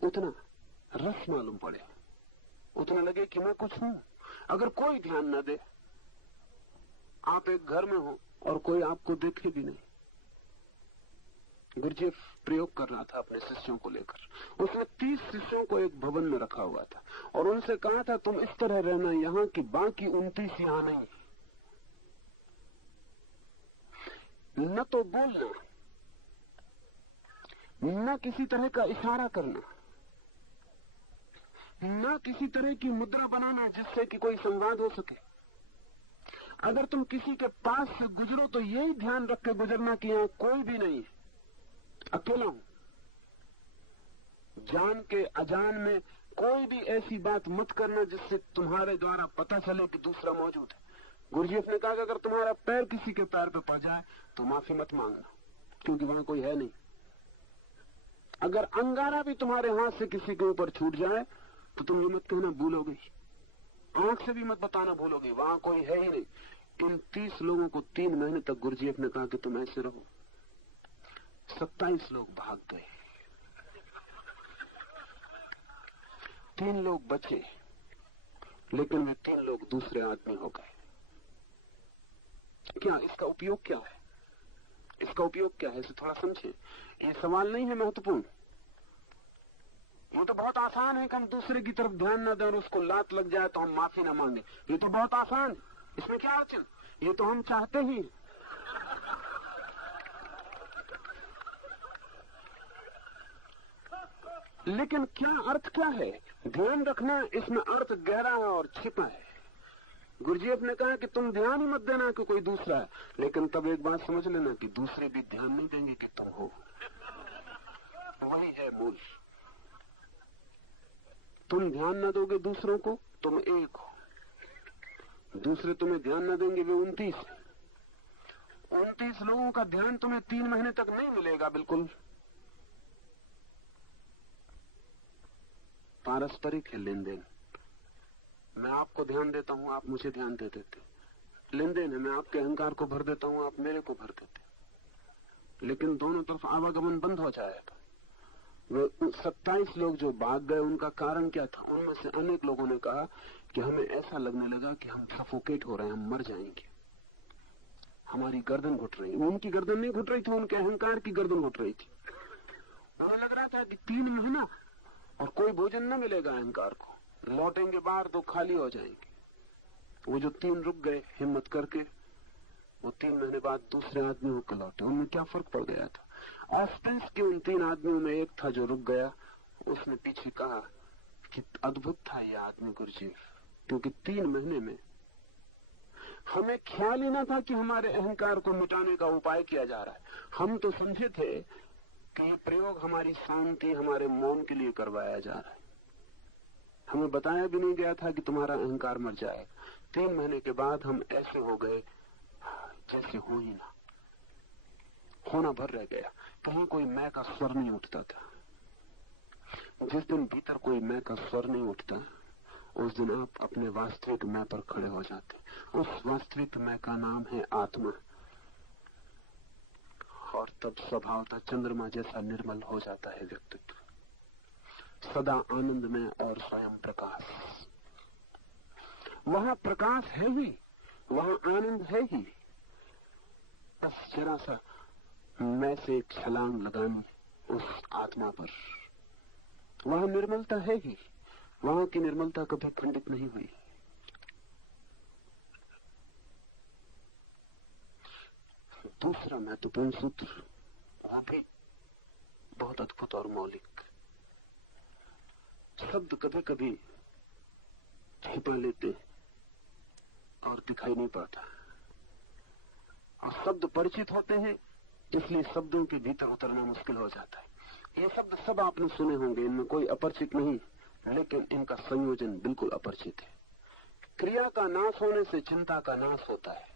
उतना रस मालूम पड़े, उतना लगे कि मैं कुछ हूं। अगर कोई ध्यान न दे, आप एक घर में हो और कोई आपको देखे भी नहीं। गुरुजी प्रयोग कर रहा था अपने शिष्यों को लेकर। उसने 30 शिष्यों को एक भवन में रखा हुआ था और उनसे कहा था तुम इस तरह रहना यहां कि बाकी 29 यहां नहीं। न तो बोलना, न किसी तरह का इशारा करना, न किसी तरह की मुद्रा बनाना जिससे कि कोई संवाद हो सके। अगर तुम किसी के पास से गुजरो तो यही ध्यान रख के गुजरना कि यहां कोई भी नहीं है, अकेला हूं। जान के अजान में कोई भी ऐसी बात मत करना जिससे तुम्हारे द्वारा पता चले कि दूसरा मौजूद है। गुरुजीएफ ने कहा कि अगर तुम्हारा पैर किसी के पैर पे पड़ जाए तो माफी मत मांगना, क्योंकि वहां कोई है नहीं। अगर अंगारा भी तुम्हारे हाथ से किसी के ऊपर छूट जाए तो तुम ये मत कहना भूल हो गई, आंख से भी मत बताना भूल हो गई, वहां कोई है ही नहीं। इन 30 लोगों को 3 महीने तक गुरुजीएफ ने कहा कि तुम ऐसे रहो। 27 लोग भाग गए, 3 लोग बचे, लेकिन वे 3 लोग दूसरे आदमी हो गए। क्या इसका उपयोग क्या है? इसका उपयोग क्या है, इसे थोड़ा समझें। ये सवाल नहीं है महत्वपूर्ण। ये तो बहुत आसान है कि हम दूसरे की तरफ ध्यान न दें और उसको लात लग जाए तो हम माफी न मांगे। ये तो बहुत आसान है, इसमें क्या अड़चन? ये तो हम चाहते ही। लेकिन क्या अर्थ क्या है? ध्यान रखना, इसमें अर्थ गहरा है और छिपा है। गुरुजीएफ ने कहा कि तुम ध्यान ही मत देना कि कोई दूसरा है, लेकिन तब एक बात समझ लेना कि दूसरे भी ध्यान नहीं देंगे कि तुम हो। वही है मूल। तुम ध्यान न दोगे दूसरों को, तुम एक हो। दूसरे तुम्हें ध्यान न देंगे, वे 29 है। 29 लोगों का ध्यान तुम्हें 3 महीने तक नहीं मिलेगा। बिल्कुल पारस्परिक है लेन देन। मैं आपको ध्यान देता हूं, आप मुझे ध्यान दे देते। लेन देन है, मैं आपके अहंकार को भर देता हूं, आप मेरे को भर देते। लेकिन दोनों तरफ आवागमन बंद हो जाएगा। वे 27 लोग जो भाग गए, उनका कारण क्या था? उनमें से अनेक लोगों ने कहा कि हमें ऐसा लगने लगा कि हम सफोकेट हो रहे हैं, हम मर जाएंगे, हमारी गर्दन घुट रही। उनकी गर्दन नहीं घुट रही थी, उनके अहंकार की गर्दन घुट रही थी। उन्हें लग रहा था कि 3 महीना और कोई भोजन न मिलेगा अहंकार को, लौटेंगे बाहर तो खाली हो जाएंगे। वो जो 3 रुक गए हिम्मत करके, वो 3 महीने बाद दूसरे आदमी होकर लौटे। उनमें क्या फर्क पड़ गया था? आसपास के उन 3 आदमियों में एक था जो रुक गया। उसने पीछे कहा कि अद्भुत था ये आदमी गुरुजी, क्योंकि 3 महीने में हमें ख्याल ही ना था कि हमारे अहंकार को मिटाने का उपाय किया जा रहा है। हम तो समझे थे कि ये प्रयोग हमारी शांति, हमारे मौन के लिए करवाया जा रहा है। हमें बताया भी नहीं गया था कि तुम्हारा अहंकार मर जाएगा। 3 महीने के बाद हम ऐसे हो गए जैसे हो ही ना, होना भर रह गया। कहीं कोई मैं का स्वर नहीं उठता था। जिस दिन भीतर कोई मैं का स्वर नहीं उठता, उस दिन आप अपने वास्तविक मैं पर खड़े हो जाते। उस वास्तविक मैं का नाम है आत्मा। और तब स्वभावतः चंद्रमा जैसा निर्मल हो जाता है व्यक्तित्व, सदा आनंद में और स्वयं प्रकाश। वहां प्रकाश है ही, वहां आनंद है ही। बस जरा सा मैं से एक छलांग लगानी उस आत्मा पर। वहां निर्मलता है ही, वहां की निर्मलता कभी खंडित नहीं हुई। दूसरा महत्वपूर्ण सूत्र, वो भी बहुत अद्भुत और मौलिक। शब्द कभी कभी छिपा लेते और दिखाई नहीं पड़ता, और शब्द परिचित होते हैं, इसलिए शब्दों के भीतर उतरना मुश्किल हो जाता है। ये शब्द सब आपने सुने होंगे, इनमें कोई अपरिचित नहीं। लेकिन इनका संयोजन बिल्कुल अपरिचित है। क्रिया का नाश होने से चिंता का नाश होता है,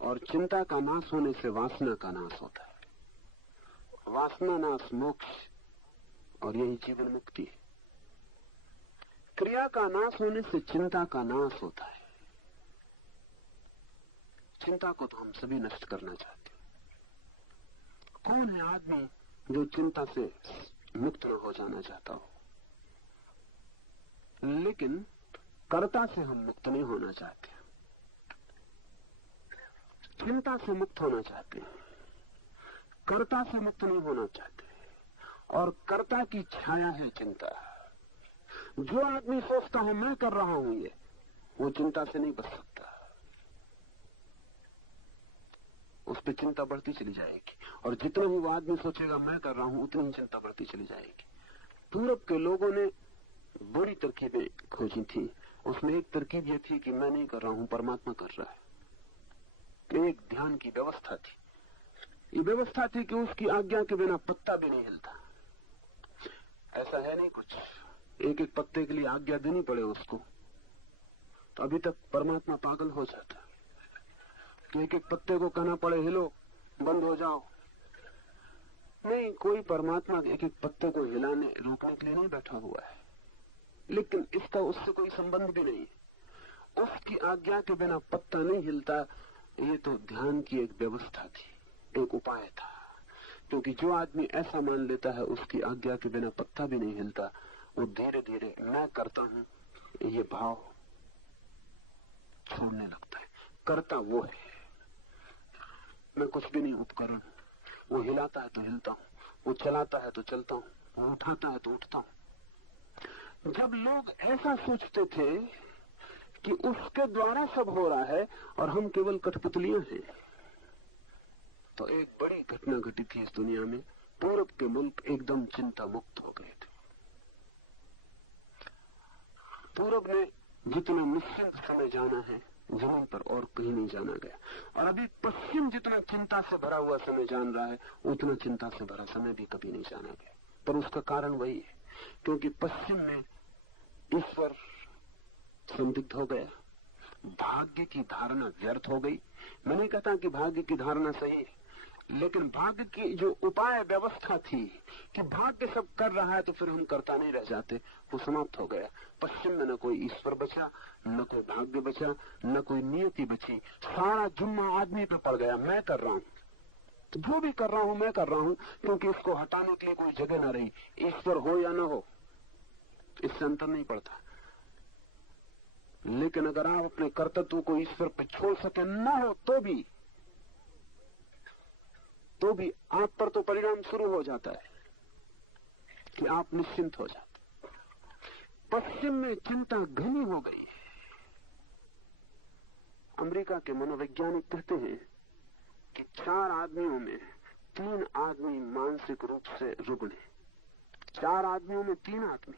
और चिंता का नाश होने से वासना का नाश होता है। वासना नाश मोक्ष, और यही जीवन मुक्ति है। क्रिया का नाश होने से चिंता का नाश होता है। चिंता को तो हम सभी नष्ट करना चाहते हैं। कौन है आदमी जो चिंता से मुक्त न हो जाना चाहता हो? लेकिन कर्ता से हम मुक्त नहीं होना चाहते, चिंता से मुक्त होना चाहते हैं, कर्ता से मुक्त नहीं होना चाहते। और कर्ता की छाया है चिंता। जो आदमी सोचता है मैं कर रहा हूं ये, वो चिंता से नहीं बच सकता। उस पर चिंता बढ़ती चली जाएगी, और जितना ही वो आदमी सोचेगा मैं कर रहा हूं, उतनी ही चिंता बढ़ती चली जाएगी। पूरब के लोगों ने बड़ी तरकीबें खोजी थी। उसमें एक तरकीब ये थी कि मैं नहीं कर रहा हूं, परमात्मा कर रहा है। एक ध्यान की व्यवस्था थी। ये व्यवस्था थी कि उसकी आज्ञा के बिना पत्ता भी नहीं हिलता। ऐसा है नहीं कुछ, एक एक पत्ते के लिए आज्ञा देनी पड़े उसको, तो अभी तक परमात्मा पागल हो जाता। तो एक एक पत्ते को कहना पड़े हिलो, बंद हो जाओ। नहीं, कोई परमात्मा एक एक पत्ते को हिलाने रोकने के लिए नहीं बैठा हुआ है, लेकिन इसका उससे कोई संबंध भी नहीं है। उसकी आज्ञा के बिना पत्ता नहीं हिलता। ये तो ध्यान की एक व्यवस्था थी, एक उपाय था। क्योंकि जो आदमी ऐसा मान लेता है उसकी आज्ञा के बिना पत्ता भी नहीं हिलता, वो धीरे धीरे मैं करता हूं ये भाव छोड़ने लगता है। करता वो है, मैं कुछ भी नहीं उपकरण। वो हिलाता है तो हिलता हूं, वो चलाता है तो चलता हूं, वो उठाता है तो उठता हूं। जब लोग ऐसा सोचते थे कि उसके द्वारा सब हो रहा है और हम केवल कठपुतलियां हैं, तो एक बड़ी घटना घटी थी इस दुनिया में। पूरब के मुल्क एकदम चिंता मुक्त हो गए थे। पूरब ने जितना निश्चिंत समय जाना है जमीन पर और कहीं नहीं जाना गया, और अभी पश्चिम जितना चिंता से भरा हुआ समय जान रहा है उतना चिंता से भरा समय भी कभी नहीं जाना गया। पर उसका कारण वही है, क्योंकि पश्चिम में ईश्वर संदिग्ध हो गया, भाग्य की धारणा व्यर्थ हो गई। मैं नहीं कहता कि भाग्य की धारणा सही है, लेकिन भाग्य की जो उपाय व्यवस्था थी कि भाग्य सब कर रहा है तो फिर हम करता नहीं रह जाते, वो समाप्त हो गया। पश्चिम में न कोई ईश्वर बचा, न कोई भाग्य बचा, न कोई नियति बची। सारा जुम्मा आदमी पे पड़ गया, मैं कर रहा हूं, तो जो भी कर रहा हूं मैं कर रहा हूं, क्योंकि इसको हटाने के लिए कोई जगह न रही। ईश्वर हो या न हो इससे अंतर नहीं पड़ता। लेकिन अगर आप अपने कर्तव्य को ईश्वर पे छोड़ सके, न हो तो भी आप पर तो परिणाम शुरू हो जाता है कि आप निश्चिंत हो जाते। पश्चिम में चिंता घनी हो गई है। अमेरिका के मनोवैज्ञानिक कहते हैं कि 4 आदमियों में 3 आदमी मानसिक रूप से रुग्ण हैं। 4 आदमियों में 3 आदमी।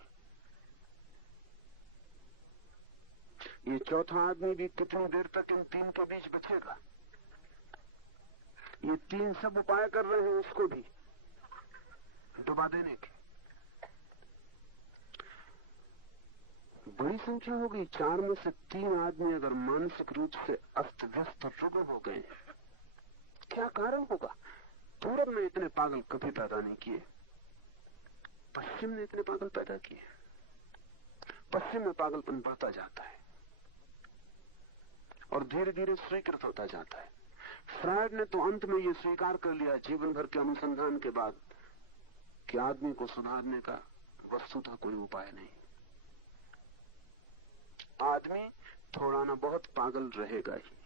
ये चौथा आदमी भी कितनी देर तक इन 3 के बीच बचेगा? ये 3 सब उपाय कर रहे हैं उसको भी डुबा देने के। बड़ी संख्या हो गई। 4 में से 3 आदमी अगर मानसिक रूप से अस्त व्यस्त रुग्ण हो गए, क्या कारण होगा? पूरब में इतने पागल कभी पैदा नहीं किए, पश्चिम ने इतने पागल पैदा किए। पश्चिम में पागलपन बढ़ता जाता है और धीरे धीरे स्वीकृत होता जाता है। फ्रायड ने तो अंत में यह स्वीकार कर लिया जीवन भर के अनुसंधान के बाद कि आदमी को सुधारने का वस्तुतः कोई उपाय नहीं। आदमी थोड़ा ना बहुत पागल रहेगा ही।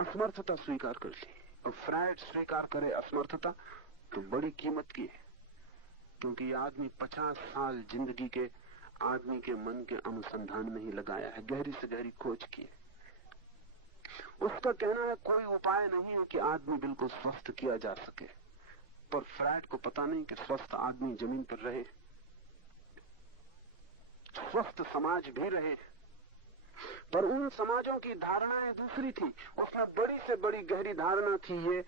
असमर्थता स्वीकार कर ली, और फ्रायड स्वीकार करे असमर्थता तो बड़ी कीमत की है, क्योंकि ये आदमी 50 साल जिंदगी के आदमी के मन के अनुसंधान में ही लगाया है, गहरी से गहरी खोज की है। उसका कहना है कोई उपाय नहीं है कि आदमी बिल्कुल स्वस्थ किया जा सके, पर फ्रायड को पता नहीं कि स्वस्थ आदमी जमीन पर रहे, स्वस्थ समाज भी रहे, पर उन समाजों की धारणाएं दूसरी थी। उसमें बड़ी से बड़ी गहरी धारणा थी ये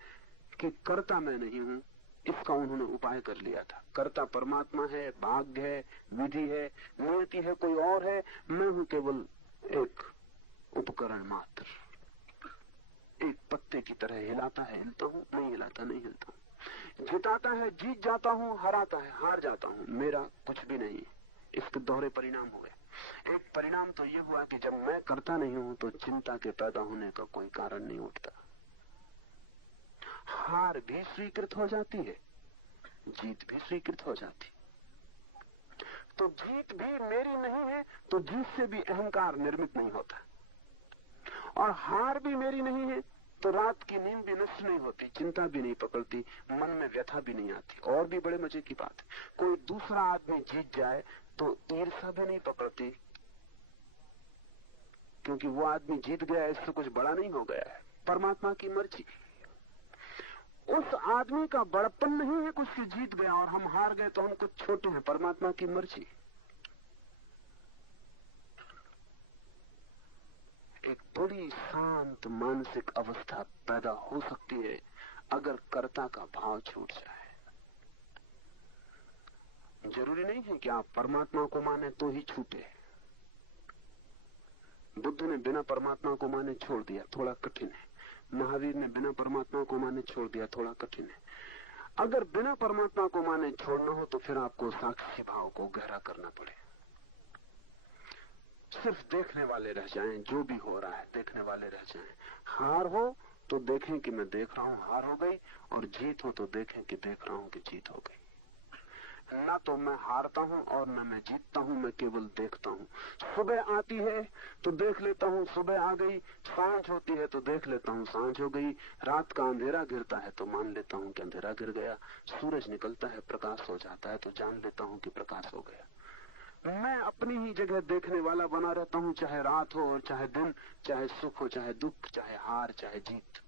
कि कर्ता मैं नहीं हूं, इसका उन्होंने उपाय कर लिया था। कर्ता परमात्मा है, भाग्य है, विधि है, नियति है, कोई और है, मैं हूं केवल एक उपकरण मात्र, एक पत्ते की तरह हिलाता है हिलता हूं, नहीं हिलाता नहीं हिलता हूं, जिताता है जीत जाता हूं, हराता है हार जाता हूं, मेरा कुछ भी नहीं। इसके दोहरे परिणाम हुए। एक परिणाम तो ये हुआ कि जब मैं करता नहीं हूं तो चिंता के पैदा होने का कोई कारण नहीं उठता, हार भी स्वीकृत हो जाती है, जीत भी स्वीकृत हो जाती। तो जीत भी मेरी नहीं है तो जीत से भी अहंकार निर्मित नहीं होता, और हार भी मेरी नहीं है तो रात की नींद भी नष्ट नहीं होती, चिंता भी नहीं पकड़ती, मन में व्यथा भी नहीं आती। और भी बड़े मजे की बात है, कोई दूसरा आदमी जीत जाए तो ईर्ष्या भी नहीं पकड़ती, क्योंकि वो आदमी जीत गया, इससे कुछ बड़ा नहीं हो गया है, परमात्मा की मर्जी। उस आदमी का बड़प्पन नहीं है कुछ कि जीत गया और हम हार गए तो हम कुछ छोटे हैं, परमात्मा की मर्जी। एक बड़ी शांत मानसिक अवस्था पैदा हो सकती है अगर कर्ता का भाव छूट जाए। जरूरी नहीं है कि आप परमात्मा को माने तो ही छूटे। बुद्ध ने बिना परमात्मा को माने छोड़ दिया, थोड़ा कठिन है। महावीर ने बिना परमात्मा को माने छोड़ दिया, थोड़ा कठिन है। अगर बिना परमात्मा को माने छोड़ना हो तो फिर आपको साक्षी भाव को गहरा करना पड़े। सिर्फ देखने वाले रह जाएं, जो भी हो रहा है देखने वाले रह जाएं। हार हो तो देखें कि मैं देख रहा हूं हार हो गई, और जीत हो तो देखें कि देख रहा हूं कि जीत हो गई। ना तो मैं हारता हूं और ना मैं जीतता हूं, मैं केवल देखता हूं। सुबह आती है तो देख लेता हूं सुबह आ गई, सांझ होती है तो देख लेता हूं सांझ हो गई, रात का अंधेरा गिरता है तो मान लेता हूं कि अंधेरा गिर गया, सूरज निकलता है प्रकाश हो जाता है तो जान लेता हूं कि प्रकाश हो गया। मैं अपनी ही जगह देखने वाला बना रहता हूं, चाहे रात हो और चाहे दिन, चाहे सुख हो चाहे दुख, चाहे हार चाहे जीत।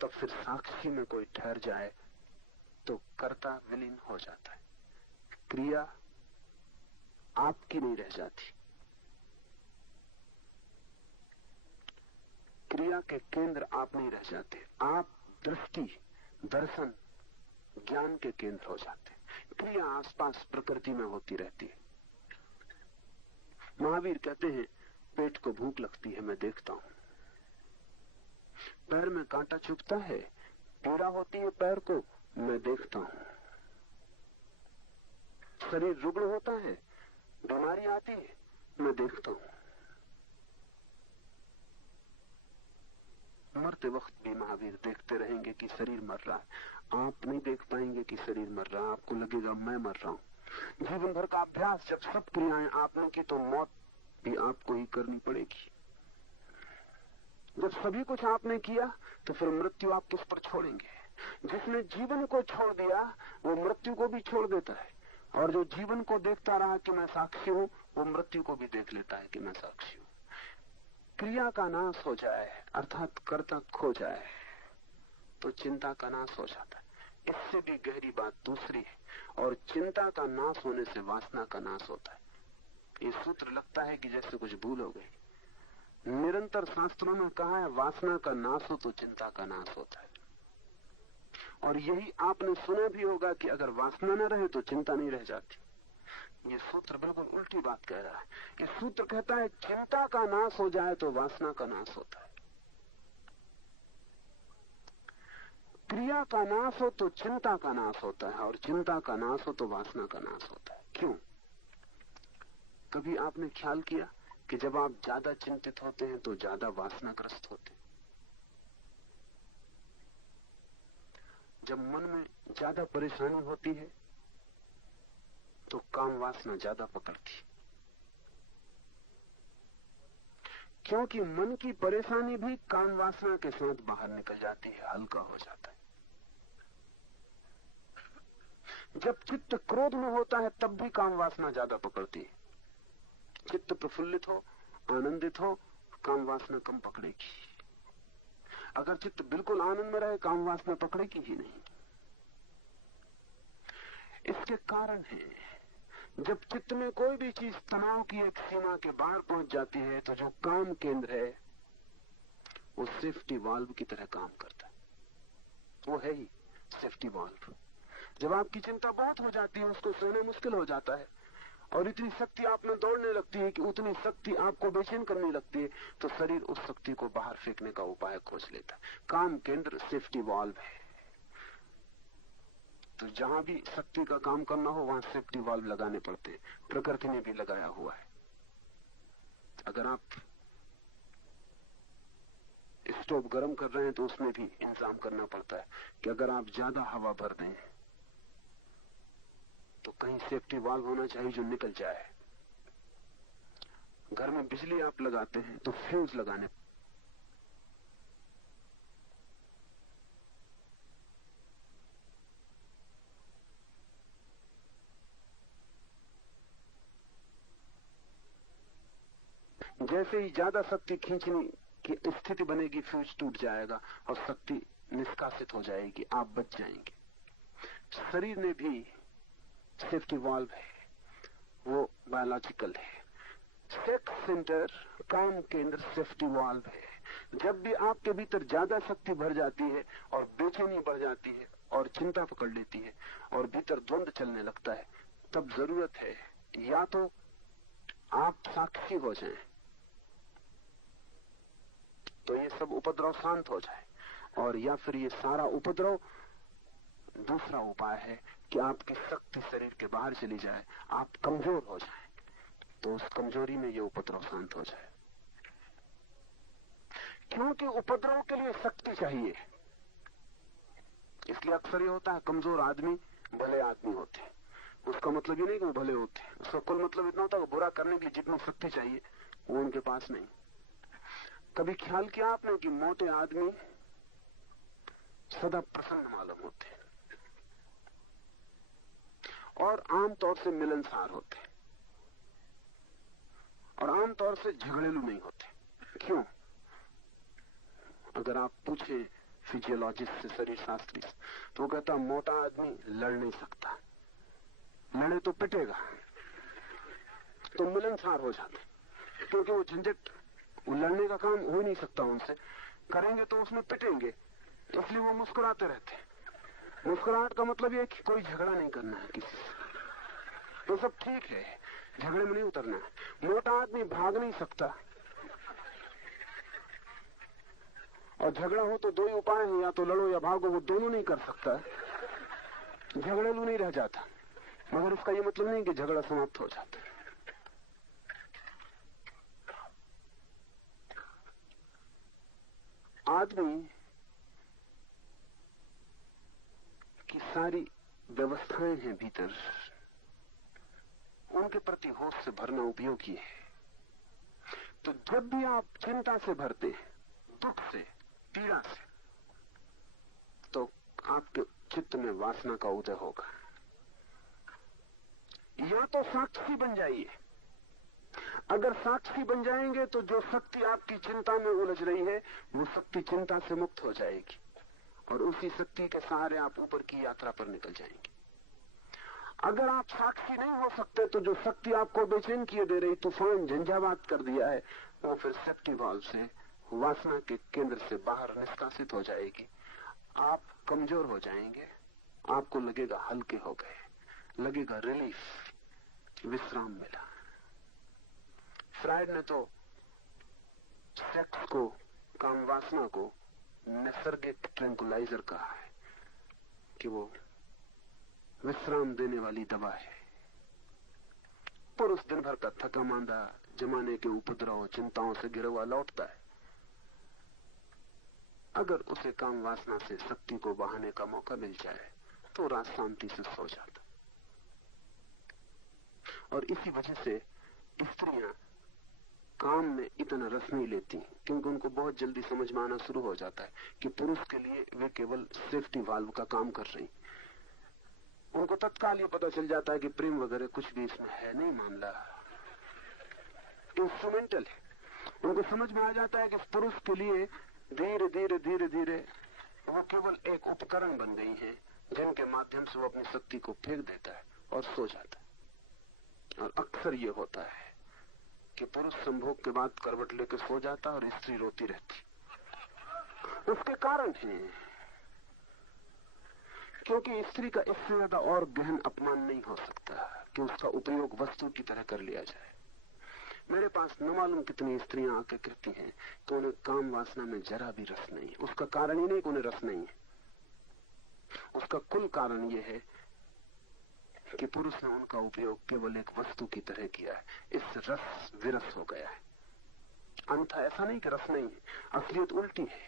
तब फिर साक्षी में कोई ठहर जाए तो कर्ता विलीन हो जाता है, क्रिया आपकी नहीं रह जाती। क्रिया के केंद्र आप नहीं रह जाते, आप दृष्टि दर्शन ज्ञान के केंद्र हो जाते। क्रिया आसपास प्रकृति में होती रहती है। महावीर कहते हैं पेट को भूख लगती है, मैं देखता हूं। पैर में कांटा चुभता है, पीड़ा होती है पैर को, मैं देखता हूं। शरीर रुग्ण होता है, बीमारी आती है, मैं देखता हूं। मरते वक्त भी महावीर देखते रहेंगे कि शरीर मर रहा है। आप नहीं देख पाएंगे कि शरीर मर रहा है, आपको लगेगा मैं मर रहा हूं। जीवन भर का अभ्यास, जब सब क्रियाएं आपने की तो मौत भी आपको ही करनी पड़ेगी। जब सभी कुछ आपने किया तो फिर मृत्यु आप किस पर छोड़ेंगे? जिसने जीवन को छोड़ दिया वो मृत्यु को भी छोड़ देता है, और जो जीवन को देखता रहा कि मैं साक्षी हूं, वो मृत्यु को भी देख लेता है कि मैं साक्षी हूं। क्रिया का नाश हो जाए अर्थात कर्ता खो जाए तो चिंता का नाश हो जाता है। इससे भी गहरी बात दूसरी है, और चिंता का नाश होने से वासना का नाश होता है। ये सूत्र लगता है कि जैसे कुछ भूल हो गई। निरंतर शास्त्रों में कहा है वासना का नाश हो तो चिंता का नाश होता है, और यही आपने सुना भी होगा कि अगर वासना न रहे तो चिंता नहीं रह जाती। ये सूत्र बिल्कुल उल्टी बात कह रहा है। ये सूत्र कहता है चिंता का नाश हो जाए तो वासना का नाश होता है, क्रिया का नाश हो तो चिंता का नाश होता है, और चिंता का नाश हो तो वासना का नाश होता है। क्यों? कभी आपने ख्याल किया कि जब आप ज्यादा चिंतित होते हैं तो ज्यादा वासनाग्रस्त होते हैं? जब मन में ज्यादा परेशानी होती है तो काम वासना ज्यादा पकड़ती, क्योंकि मन की परेशानी भी काम वासना के साथ बाहर निकल जाती है, हल्का हो जाता है। जब चित्त क्रोध में होता है तब भी काम वासना ज्यादा पकड़ती है। चित्त प्रफुल्लित हो, आनंदित हो, काम वासना कम पकड़ेगी। अगर चित्त बिल्कुल आनंद में रहे, काम वासना पकड़ेगी ही नहीं। इसके कारण है जब चित्त में कोई भी चीज तनाव की एक सीमा के बाहर पहुंच जाती है तो जो काम केंद्र है वो सेफ्टी वाल्व की तरह काम करता है। वो है ही सेफ्टी वॉल्व। जब आपकी चिंता बहुत हो जाती है, उसको सहना मुश्किल हो जाता है, और इतनी शक्ति आप में दौड़ने लगती है कि उतनी शक्ति आपको बेचैन करने लगती है, तो शरीर उस शक्ति को बाहर फेंकने का उपाय खोज लेता है। काम केंद्र सेफ्टी वॉल्व है। तो जहां भी शक्ति का काम करना हो वहां सेफ्टी वॉल्व लगाने पड़ते हैं। प्रकृति ने भी लगाया हुआ है। अगर आप स्टोव गर्म कर रहे हैं तो उसमें भी इंतजाम करना पड़ता है कि अगर आप ज्यादा हवा भर दें तो कहीं सेफ्टी वाल्व होना चाहिए जो निकल जाए। घर में बिजली आप लगाते हैं तो फ्यूज लगाने, जैसे ही ज्यादा शक्ति खींचने की स्थिति बनेगी फ्यूज टूट जाएगा और शक्ति निष्कासित हो जाएगी, आप बच जाएंगे। शरीर ने भी सेफ्टी वाल्व है, वो बायोलॉजिकल है। सेक्स सेंटर काम केंद्र सेफ्टी वाल्व है। जब भी आपके भीतर ज्यादा शक्ति भर जाती है और बेचैनी बढ़ जाती है और चिंता पकड़ लेती है और भीतर द्वंद चलने लगता है, तब जरूरत है या तो आप साक्षी हो जाएं तो ये सब उपद्रव शांत हो जाए, और या फिर ये सारा उपद्रव, दूसरा उपाय है कि आपकी शक्ति शरीर के बाहर चली जाए, आप कमजोर हो जाएं, तो उस कमजोरी में ये उपद्रव शांत हो जाए। क्योंकि उपद्रव के लिए शक्ति चाहिए, इसलिए अक्सर ये होता है कमजोर आदमी भले आदमी होते हैं। उसका मतलब ये नहीं कि वो भले होते हैं, उसका कुल मतलब इतना होता है कि बुरा करने के लिए जितनी शक्ति चाहिए वो उनके पास नहीं। कभी ख्याल किया आपने कि मोटे आदमी सदा प्रसन्न मालूम होते हैं और आमतौर से मिलनसार होते हैं और आमतौर से झगड़ेलू नहीं होते। क्यों? अगर आप पूछे फिजियोलॉजिस्ट से, शरीर शास्त्री से, तो वो कहता मोटा आदमी लड़ नहीं सकता, लड़े तो पिटेगा, तो मिलनसार हो जाते, क्योंकि वो झंझट, वो लड़ने का काम हो नहीं सकता उनसे, करेंगे तो उसमें पिटेंगे, इसलिए वो मुस्कुराते रहते हैं। मुस्कुराहट का मतलब ये कि कोई झगड़ा नहीं करना है किसी से, तो सब ठीक है, झगड़े में नहीं उतरना है। मोटा आदमी भाग नहीं सकता, और झगड़ा हो तो दो ही उपाय है, या तो लड़ो या भागो, वो दोनों नहीं कर सकता, झगड़ेलू नहीं रह जाता। मगर उसका ये मतलब नहीं कि झगड़ा समाप्त हो जाता है। आदमी की सारी व्यवस्थाएं हैं भीतर, उनके प्रति होश से भरना उपयोगी है। तो जब भी आप चिंता से भरते हैं, दुख से, पीड़ा से, तो आपके चित्त में वासना का उदय होगा। या तो साक्षी बन जाइए। अगर साक्षी बन जाएंगे तो जो शक्ति आपकी चिंता में उलझ रही है वो शक्ति चिंता से मुक्त हो जाएगी और उसी शक्ति के सहारे आप ऊपर की यात्रा पर निकल जाएंगे। अगर आप साक्षी नहीं हो सकते तो जो शक्ति आपको बेचैन किए दे रही, तूफान झंझावात कर दिया है, वो फिर सेफ्टी वॉल्व से, वासना के केंद्र से बाहर निष्कासित हो जाएगी। आप कमजोर हो जाएंगे, आपको लगेगा हल्के हो गए, लगेगा रिलीफ, विश्राम मिला। फ्रायड ने तो सेक्स को, काम वासना को नैसर्गिक ट्रैंकुलाइजर कहा है कि वो विश्राम देने वाली दवा है। पुरुष दिन भर का थका मांदा जमाने के उपद्रव चिंताओं से घिरा हुआ लौटता है, अगर उसे काम वासना से शक्ति को बहाने का मौका मिल जाए तो रात शांति से सो जाता। और इसी वजह से स्त्रियां काम में इतना रस नहीं लेती, क्योंकि उनको बहुत जल्दी समझ में आना शुरू हो जाता है कि पुरुष के लिए वे केवल सेफ्टी वाल्व का काम कर रही। उनको तत्काल ये पता चल जाता है कि प्रेम वगैरह कुछ भी इसमें है नहीं, मामला इंस्ट्रूमेंटल है। उनको समझ में आ जाता है कि पुरुष के लिए धीरे धीरे धीरे धीरे वो केवल एक उपकरण बन गई है जिनके माध्यम से वो अपनी शक्ति को फेंक देता है और सो जाता है। और अक्सर ये होता है कि पुरुष संभोग के बाद करवट लेकर सो जाता और स्त्री रोती रहती। उसके कारण है क्योंकि स्त्री का इससे ज्यादा और गहन अपमान नहीं हो सकता कि उसका उपयोग वस्तु की तरह कर लिया जाए। मेरे पास न मालूम कितनी स्त्रियां आके कहती हैं तो उन्हें काम वासना में जरा भी रस नहीं। उसका कारण ही नहीं कि उन्हें रस नहीं है, उसका कुल कारण यह है कि पुरुष ने उनका उपयोग केवल एक वस्तु की तरह किया है। इससे रस विरस हो गया है। अन्यथा ऐसा नहीं कि रस नहीं है, असलियत उल्टी है।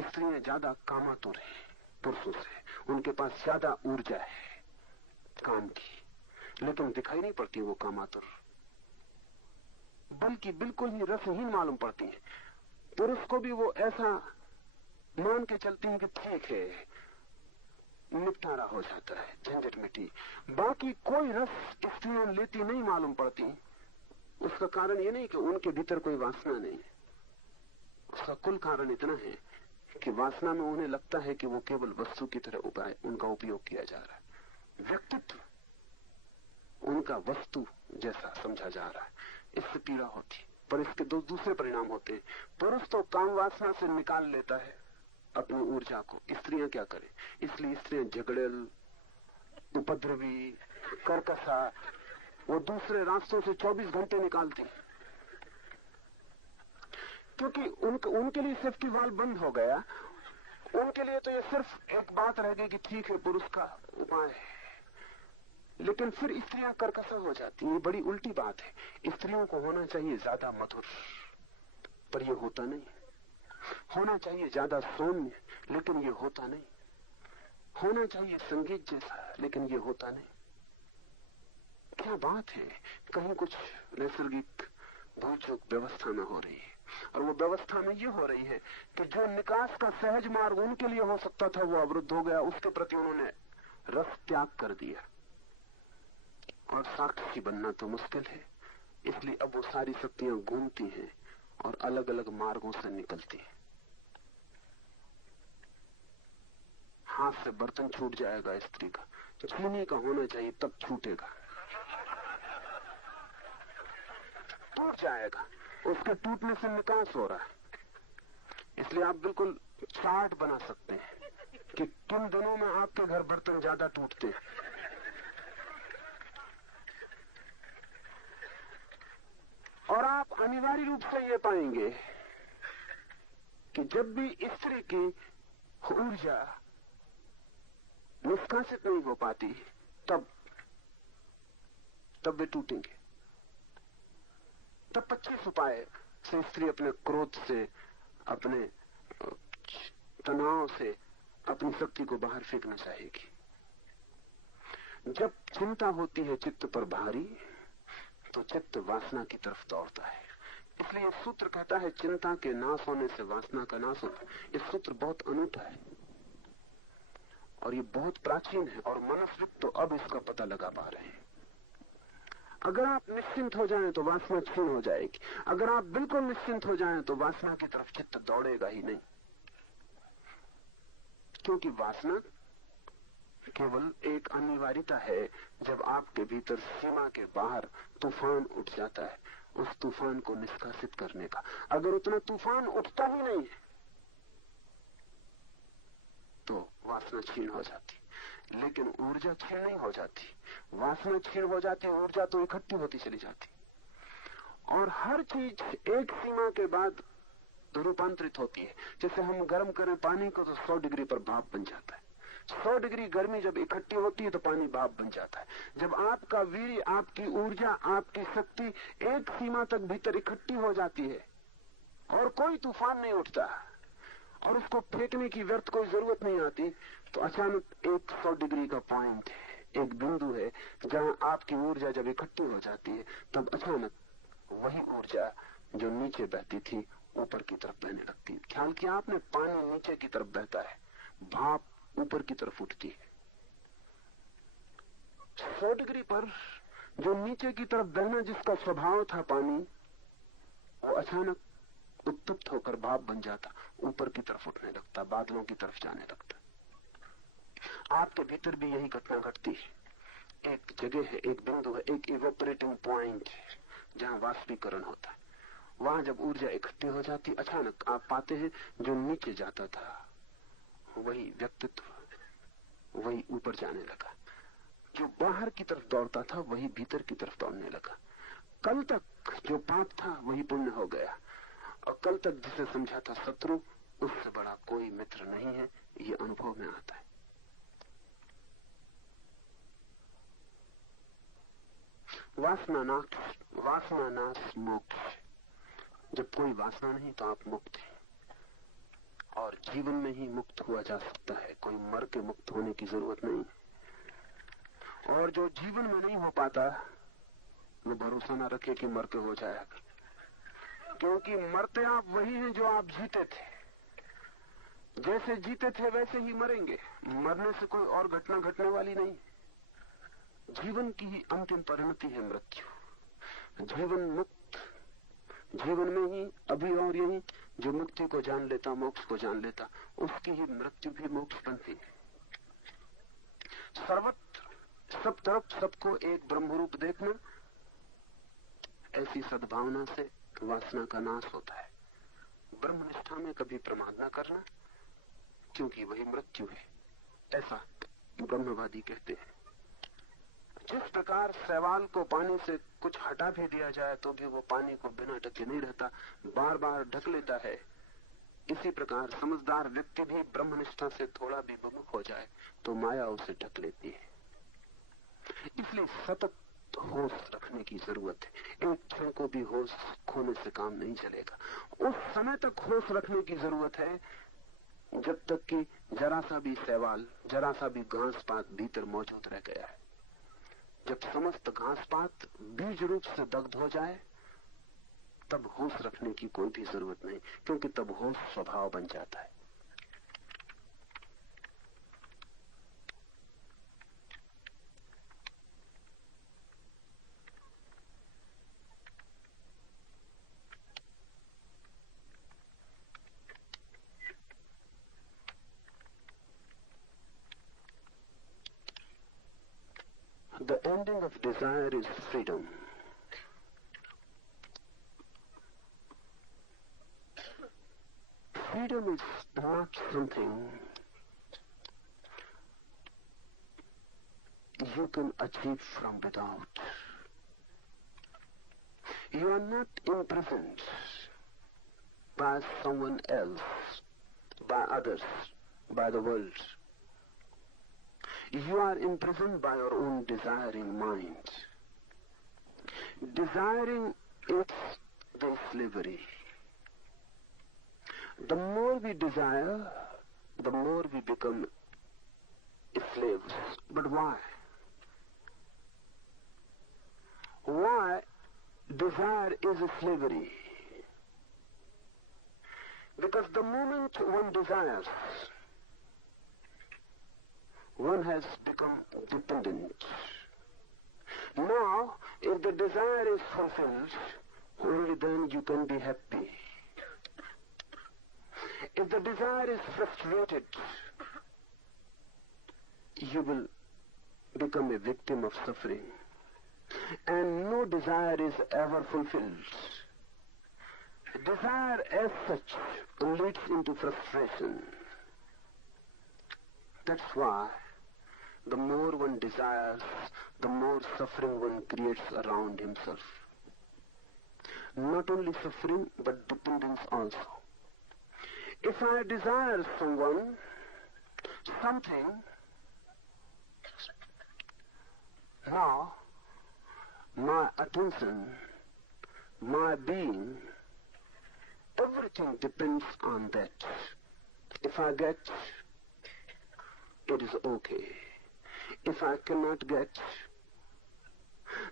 स्त्रियां ज्यादा कामातुर हैं पुरुषों से, उनके पास ज्यादा ऊर्जा है काम की, लेकिन दिखाई नहीं पड़ती वो कामातुर, बल्कि बिल्कुल ही रसहीन मालूम पड़ती है। पुरुष को भी वो ऐसा मान के चलती है कि ठीक है, निपटारा हो जाता है, झंझट मिटी। बाकी कोई रस स्त्रियां लेती नहीं मालूम पड़ती। उसका कारण ये नहीं कि उनके भीतर कोई वासना नहीं है, उसका कुल कारण इतना है कि वासना में उन्हें लगता है कि वो केवल वस्तु की तरह उनका उपयोग किया जा रहा है। व्यक्तित्व उनका वस्तु जैसा समझा जा रहा है, इससे पीड़ा होती। पर इसके दो दूसरे परिणाम होते हैं। पुरुष तो काम वासना से निकाल लेता है अपनी ऊर्जा को, स्त्रियां क्या करें? इसलिए स्त्रियां झगड़ेल, उपद्रवी, कर्कशा, वो दूसरे रास्तों से 24 घंटे निकालती, क्योंकि उनके लिए सेफ्टी वाल्व बंद हो गया। उनके लिए तो ये सिर्फ एक बात रह गई कि ठीक है पुरुष का उपाय है, लेकिन फिर स्त्रियां कर्कश हो जाती हैं। बड़ी उल्टी बात है। स्त्रियों को होना चाहिए ज्यादा मधुर, पर ये होता नहीं। होना चाहिए ज्यादा सौम्य, लेकिन ये होता नहीं। होना चाहिए संगीत जैसा, लेकिन ये होता नहीं। क्या बात है, कहीं कुछ नैसर्गिक भूल-चूक व्यवस्था में हो रही है, और वो व्यवस्था में ये हो रही है कि जो निकास का सहज मार्ग उनके लिए हो सकता था वो अवरुद्ध हो गया। उसके प्रति उन्होंने रस त्याग कर दिया, और साक्षी बनना तो मुश्किल है। इसलिए अब वो सारी शक्तियां घूमती हैं और अलग अलग मार्गों से निकलती हैं। हाथ से बर्तन छूट जाएगा स्त्री का, तो चीनी का होना चाहिए तब छूटेगा, टूट जाएगा। उसके टूटने से निकास हो रहा है। इसलिए आप बिल्कुल चार्ट बना सकते हैं कि किन दिनों में आपके घर बर्तन ज्यादा टूटते हैं। और आप अनिवार्य रूप से ये पाएंगे कि जब भी स्त्री की ऊर्जा निष्कासित नहीं हो पाती, तब वे टूटेंगे। तब 25 उपाय से स्त्री अपने क्रोध से, अपने तनाव से अपनी शक्ति को बाहर फेंकना चाहेगी। जब चिंता होती है चित्त पर भारी, तो चित्त वासना की तरफ दौड़ता है। इसलिए सूत्र कहता है चिंता के नाश होने से वासना का नाश होता है। ये सूत्र बहुत अनूठा है और ये बहुत प्राचीन है, और मनुष्य तो अब इसका पता लगा पा रहे हैं। अगर आप निश्चिंत हो जाएं तो वासना क्षीण हो जाएगी। अगर आप बिल्कुल निश्चिंत हो जाएं तो वासना की तरफ चित्त दौड़ेगा ही नहीं, क्योंकि वासना केवल एक अनिवार्यता है। जब आपके भीतर सीमा के बाहर तूफान उठ जाता है, उस तूफान को निष्कासित करने का। अगर उतना तूफान उठता ही नहीं है तो वासना क्षीण हो जाती, लेकिन ऊर्जा क्षीण नहीं हो जाती। वासना क्षीण हो जाती, ऊर्जा तो इकट्ठी होती चली जाती। और हर चीज एक सीमा के बाद रूपांतरित होती है। जैसे हम गर्म करें पानी को तो 100 डिग्री पर भाप बन जाता है। 100 डिग्री गर्मी जब इकट्ठी होती है तो पानी भाप बन जाता है। जब आपका वीर्य, आपकी ऊर्जा, आपकी शक्ति एक सीमा तक भीतर इकट्ठी हो जाती है और कोई तूफान नहीं उठता और उसको फेंकने की व्यर्थ कोई जरूरत नहीं आती, तो अचानक एक 100 डिग्री का पॉइंट है, एक बिंदु है जहां आपकी ऊर्जा जब इकट्ठी हो जाती है, तब अचानक वही ऊर्जा जो नीचे बहती थी ऊपर की तरफ बहने लगती है। ख्याल किया आपने, पानी नीचे की तरफ बहता है, भाप ऊपर की तरफ उठती है। 100 डिग्री पर जो नीचे की तरफ बहना जिसका स्वभाव था पानी, वो अचानक उत्तप्त होकर भाप बन जाता, ऊपर की तरफ उठने लगता, बादलों की तरफ जाने लगता। आपके भीतर भी यही घटना घटती है। एक जगह है, एक बिंदु है, एक इवेपोरेटिंग पॉइंट जहां वाष्पीकरण होता है। वहां जब ऊर्जा इकट्ठी हो जाती, अचानक आप पाते हैं जो नीचे जाता था वही व्यक्तित्व, वही ऊपर जाने लगा। जो बाहर की तरफ दौड़ता था वही भीतर की तरफ दौड़ने लगा। कल तक जो पाप था वही पुण्य हो गया, और कल तक जिसे समझा था शत्रु, उससे बड़ा कोई मित्र नहीं है। ये अनुभव में आता है। वासना नाश मोक्ष। जब कोई वासना नहीं तो आप मुक्त हैं, और जीवन में ही मुक्त हुआ जा सकता है। कोई मर के मुक्त होने की जरूरत नहीं। और जो जीवन में नहीं हो पाता वो भरोसा ना रखे कि मर के हो जाएगा, क्योंकि मरते आप वही हैं जो आप जीते थे। जैसे जीते थे वैसे ही मरेंगे। मरने से कोई और घटना घटने वाली नहीं। जीवन की ही अंतिम परिणति है मृत्यु। जीवन में ही अभी और यही जो मुक्ति को जान लेता, मोक्ष को जान लेता, उसकी ही मृत्यु भी मोक्ष बनती है। सर्वत्र सब तरफ सबको एक ब्रह्मरूप देखना, ऐसी सद्भावना से वासना का नाश होता है। ब्रह्मनिष्ठा में कभी प्रमाद न करना, क्योंकि वही मृत्यु है, ऐसा ब्रह्मवादी कहते हैं। जिस प्रकार शैवाल को पानी से कुछ हटा भी दिया जाए तो भी वो पानी को बिना ढके नहीं रहता, बार बार ढक लेता है, इसी प्रकार समझदार व्यक्ति भी ब्रह्मनिष्ठा से थोड़ा भी विमुख हो जाए तो माया उसे ढक लेती है। इसलिए सतत होश रखने की जरूरत है। एक क्षण को भी होश खोने से काम नहीं चलेगा। उस समय तक होश रखने की जरूरत है जब तक कि जरा सा भी शैवाल, जरा सा भी घास पात भीतर मौजूद रह गया है। जब समस्त घास पात बीज रूप से दग्ध हो जाए तब होश रखने की कोई भी जरूरत नहीं, क्योंकि तब होश स्वभाव बन जाता है। The ending of desire is freedom. Freedom is not something you can achieve from without. You are not imprisoned by someone else, by others, by the world. You are imprisoned by your own desiring mind. Desiring is the slavery. The more we desire, the more we become slaves. But why? Why desire is a slavery? Because the moment one desires, one has become dependent. Now, if the desire is fulfilled, only then you can be happy. If the desire is frustrated, you will become a victim of suffering. And no desire is ever fulfilled. Desire as such leads into frustration. That's why the more one desires, the more suffering one creates around himself. Not only suffering, but dependence also. If I desire someone, something, now my attention, my being, everything depends on that. If I get, it is okay. If I cannot get,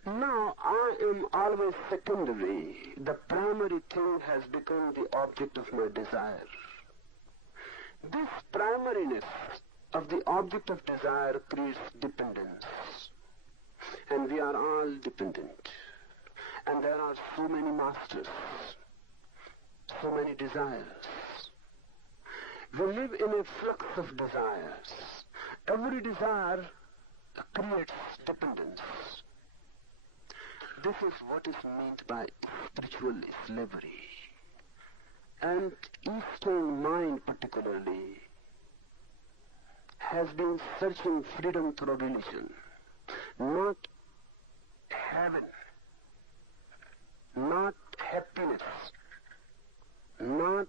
now I am always secondary. The primary thing has become the object of my desire. This primariness of the object of desire creates dependence. And we are all dependent. And there are so many masters, so many desires. We live in a flux of desires. Every desire creates dependence. This is what is meant by spiritual slavery. And Eastern mind particularly has been searching freedom through religion, not heaven, not happiness, not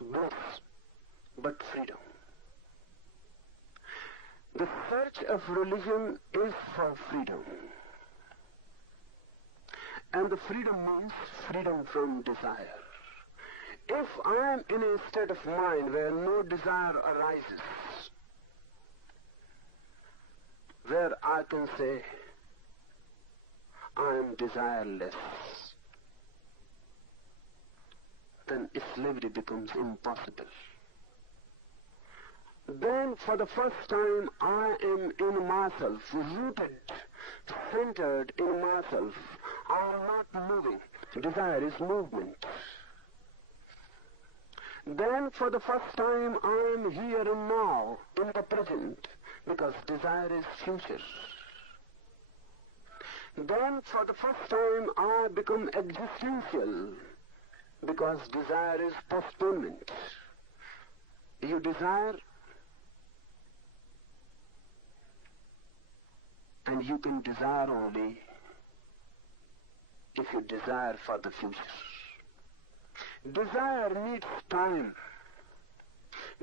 bliss, but freedom. The search of religion is for freedom. And the freedom means freedom from desire. If I am in a state of mind where no desire arises, where I can say, I am desireless, then slavery becomes impossible. Then for the first time I am in myself, rooted, centered in myself. I am not moving. Desire is movement. Then for the first time I am here and now, in the present, because desire is future. Then for the first time I become existential, because desire is postponement. You desire, and you can desire only if you desire for the future. Desire needs time.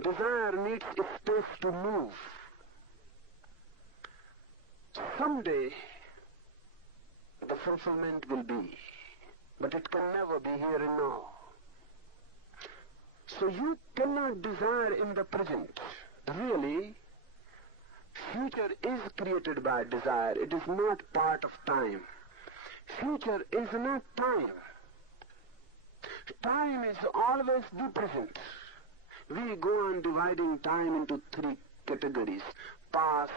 Desire needs space to move. Someday the fulfillment will be, but it can never be here and now. So you cannot desire in the present. Really, future is created by desire. It is not part of time. Future is not time. Time is always the present. We go on dividing time into three categories: past,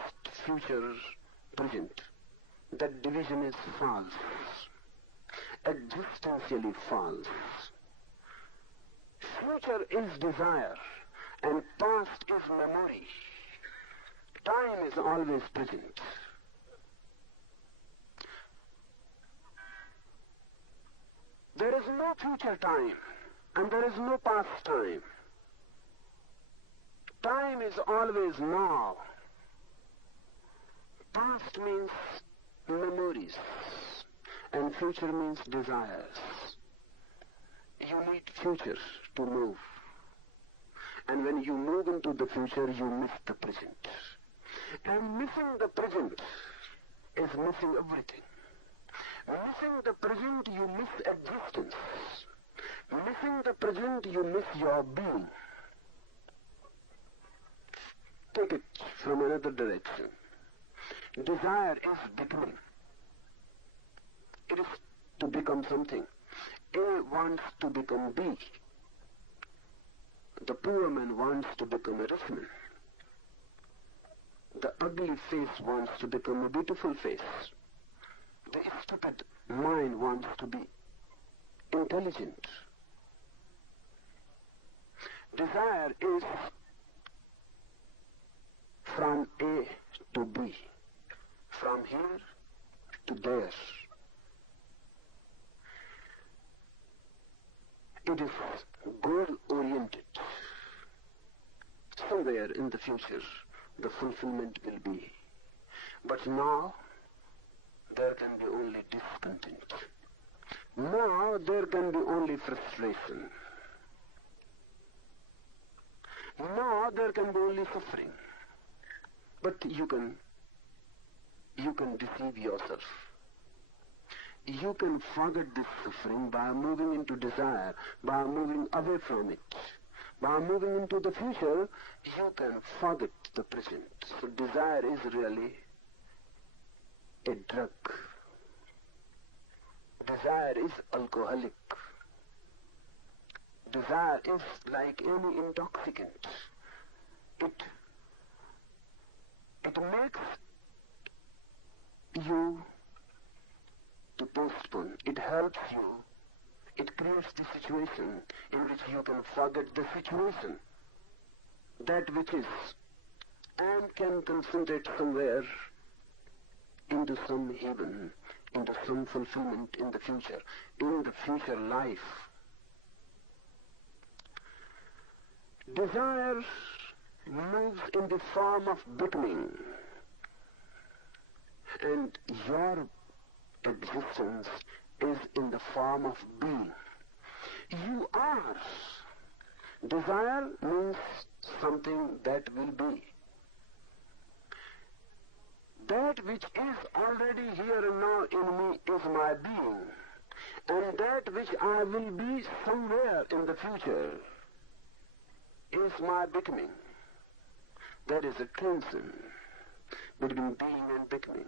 future, present. That division is false, existentially false. Future is desire and past is memory. Time is always present. There is no future time and there is no past time. Time is always now. Past means memories and future means desires. You need future to move. And when you move into the future, you miss the present. And missing the present is missing everything. Missing the present, you miss existence. Missing the present, you miss your being. Take it from another direction. Desire is becoming. It is to become something. A wants to become B. The poor man wants to become a rich man. The ugly face wants to become a beautiful face. The stupid mind wants to be intelligent. Desire is from A to B, from here to there. It is goal-oriented. Somewhere in the future, the fulfillment will be. But now, there can be only discontent. Now, there can be only frustration. Now, there can be only suffering. But you can deceive yourself. You can forget this suffering by moving into desire, by moving away from it. By moving into the future, you can forget the present. So desire is really a drug. Desire is alcoholic. Desire is like any intoxicant. It makes you to postpone. It helps you. It creates the situation in which you can forget the situation, that which is, and can concentrate somewhere into some heaven, into some fulfillment in the future life. Desire moves in the form of becoming, and your existence is in the form of being. You are. Desire means something that will be. That which is already here and now in me is my being, and that which I will be somewhere in the future is my becoming. There is a tension between being and becoming.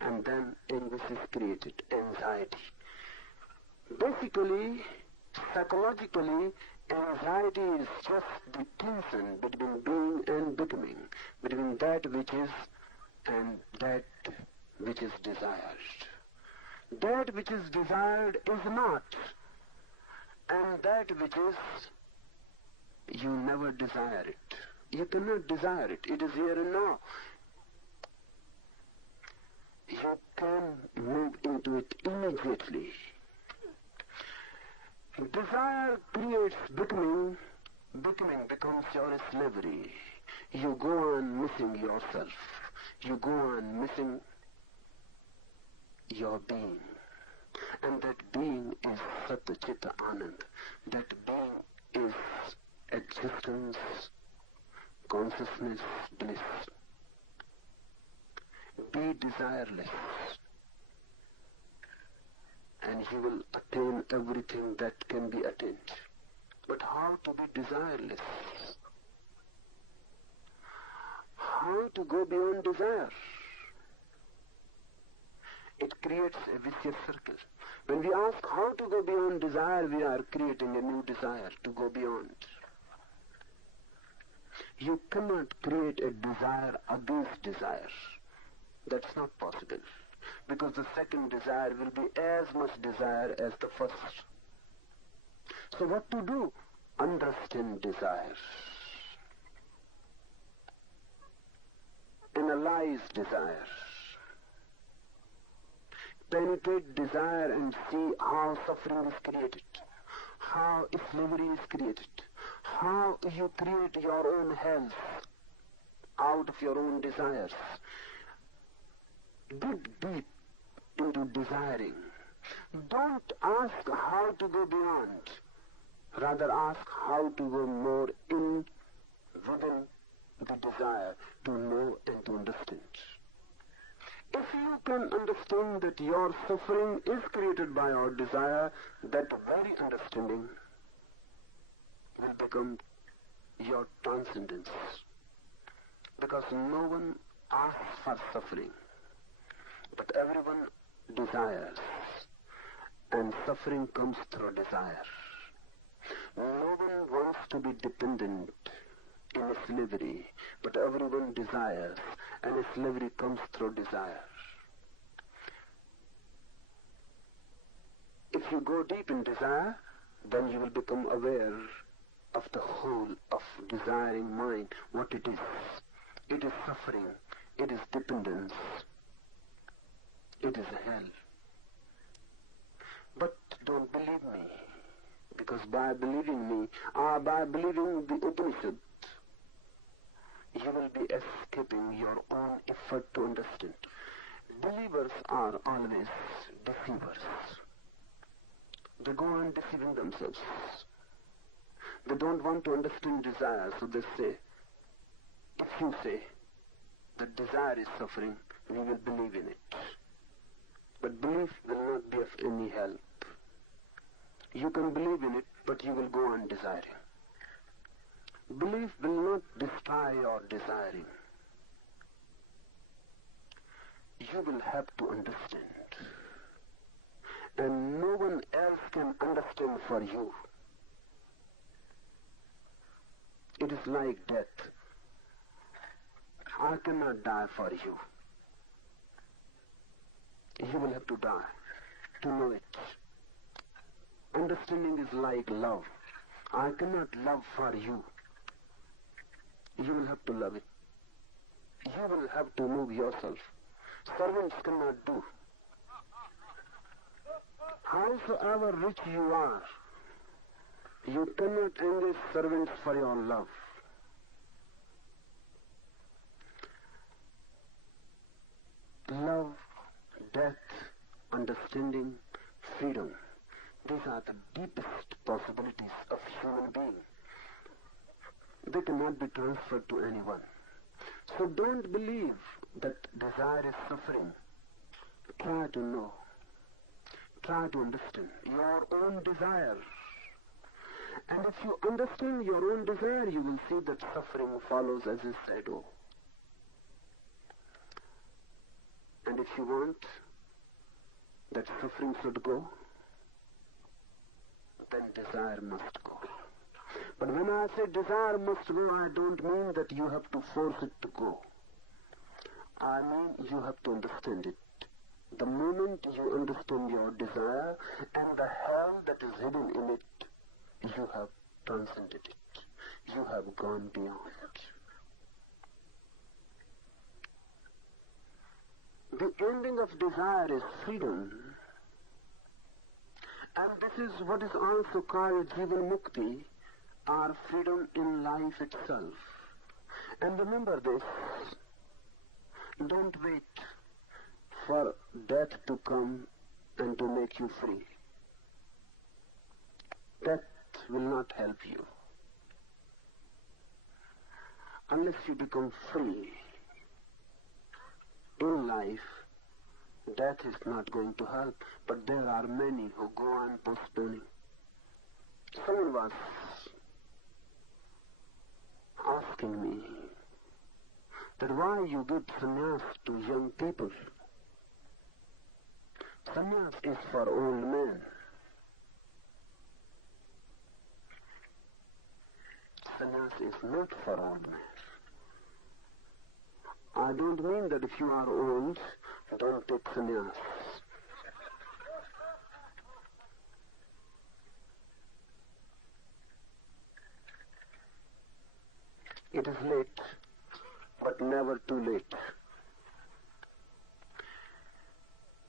And then anguish is created, anxiety. Basically, psychologically, anxiety is just the tension between being and becoming, between that which is and that which is desired. That which is desired is not, and that which is, you never desire it. You cannot desire it. It is here and now. You can move into it immediately. Desire creates becoming. Becoming becomes your slavery. You go on missing yourself. You go on missing your being. And that being is Sat Chit Anand. That being is existence, consciousness, bliss. Be desireless, and you will attain everything that can be attained. But how to be desireless? How to go beyond desire? It creates a vicious circle. When we ask how to go beyond desire, we are creating a new desire to go beyond. You cannot create a desire against desire. That's not possible, because the second desire will be as much desire as the first. So what to do? Understand desire. Analyze desire. Penetrate desire and see how suffering is created, how slavery is created, how you create your own hell out of your own desires. Dig deep into desiring. Don't ask how to go beyond. Rather ask how to go more in within the desire to know and to understand. If you can understand that your suffering is created by your desire, that very understanding will become your transcendence. Because no one asks for suffering, but everyone desires, and suffering comes through desire. No one wants to be dependent in a slavery, but everyone desires, and a slavery comes through desire. If you go deep in desire, then you will become aware of the whole of desiring mind, what it is. It is suffering, it is dependence, it is hell. But don't believe me, because by believing me, by believing the Upanishad, you will be escaping your own effort to understand. Believers are always deceivers. They go on deceiving themselves. They don't want to understand desire, so they say, if you say that desire is suffering, we will believe in it. But belief will not be of any help. You can believe in it, but you will go on desiring. Belief will not destroy your desiring. You will have to understand. And no one else can understand for you. It is like death. I cannot die for you. You will have to die to know it. Understanding is like love. I cannot love for you. You will have to love it. You will have to move yourself. Servants cannot do. Howsoever rich you are, you cannot engage servants for your love. love, death, understanding, freedom. These are the deepest possibilities of human being. They cannot be transferred to anyone. So don't believe that desire is suffering. Try to know. Try to understand your own desire. And if you understand your own desire, you will see that suffering follows as a shadow. And if you want that suffering should go, then desire must go. But when I say desire must go, I don't mean that you have to force it to go. I mean you have to understand it. The moment you understand your desire and the hell that is hidden in it, you have transcended it. You have gone beyond it. The ending of desire is freedom. And this is what is also called Jivan Mukti, or freedom in life itself. And remember this, don't wait for death to come and to make you free. Death will not help you. Unless you become free in life, death is not going to help. But there are many who go on postponing. Someone was asking me that why you give sannyas to young people. Sannyas is for old men. Sannyas is not for old men. I don't mean that if you are old, don't take sannyas. It is late, but never too late.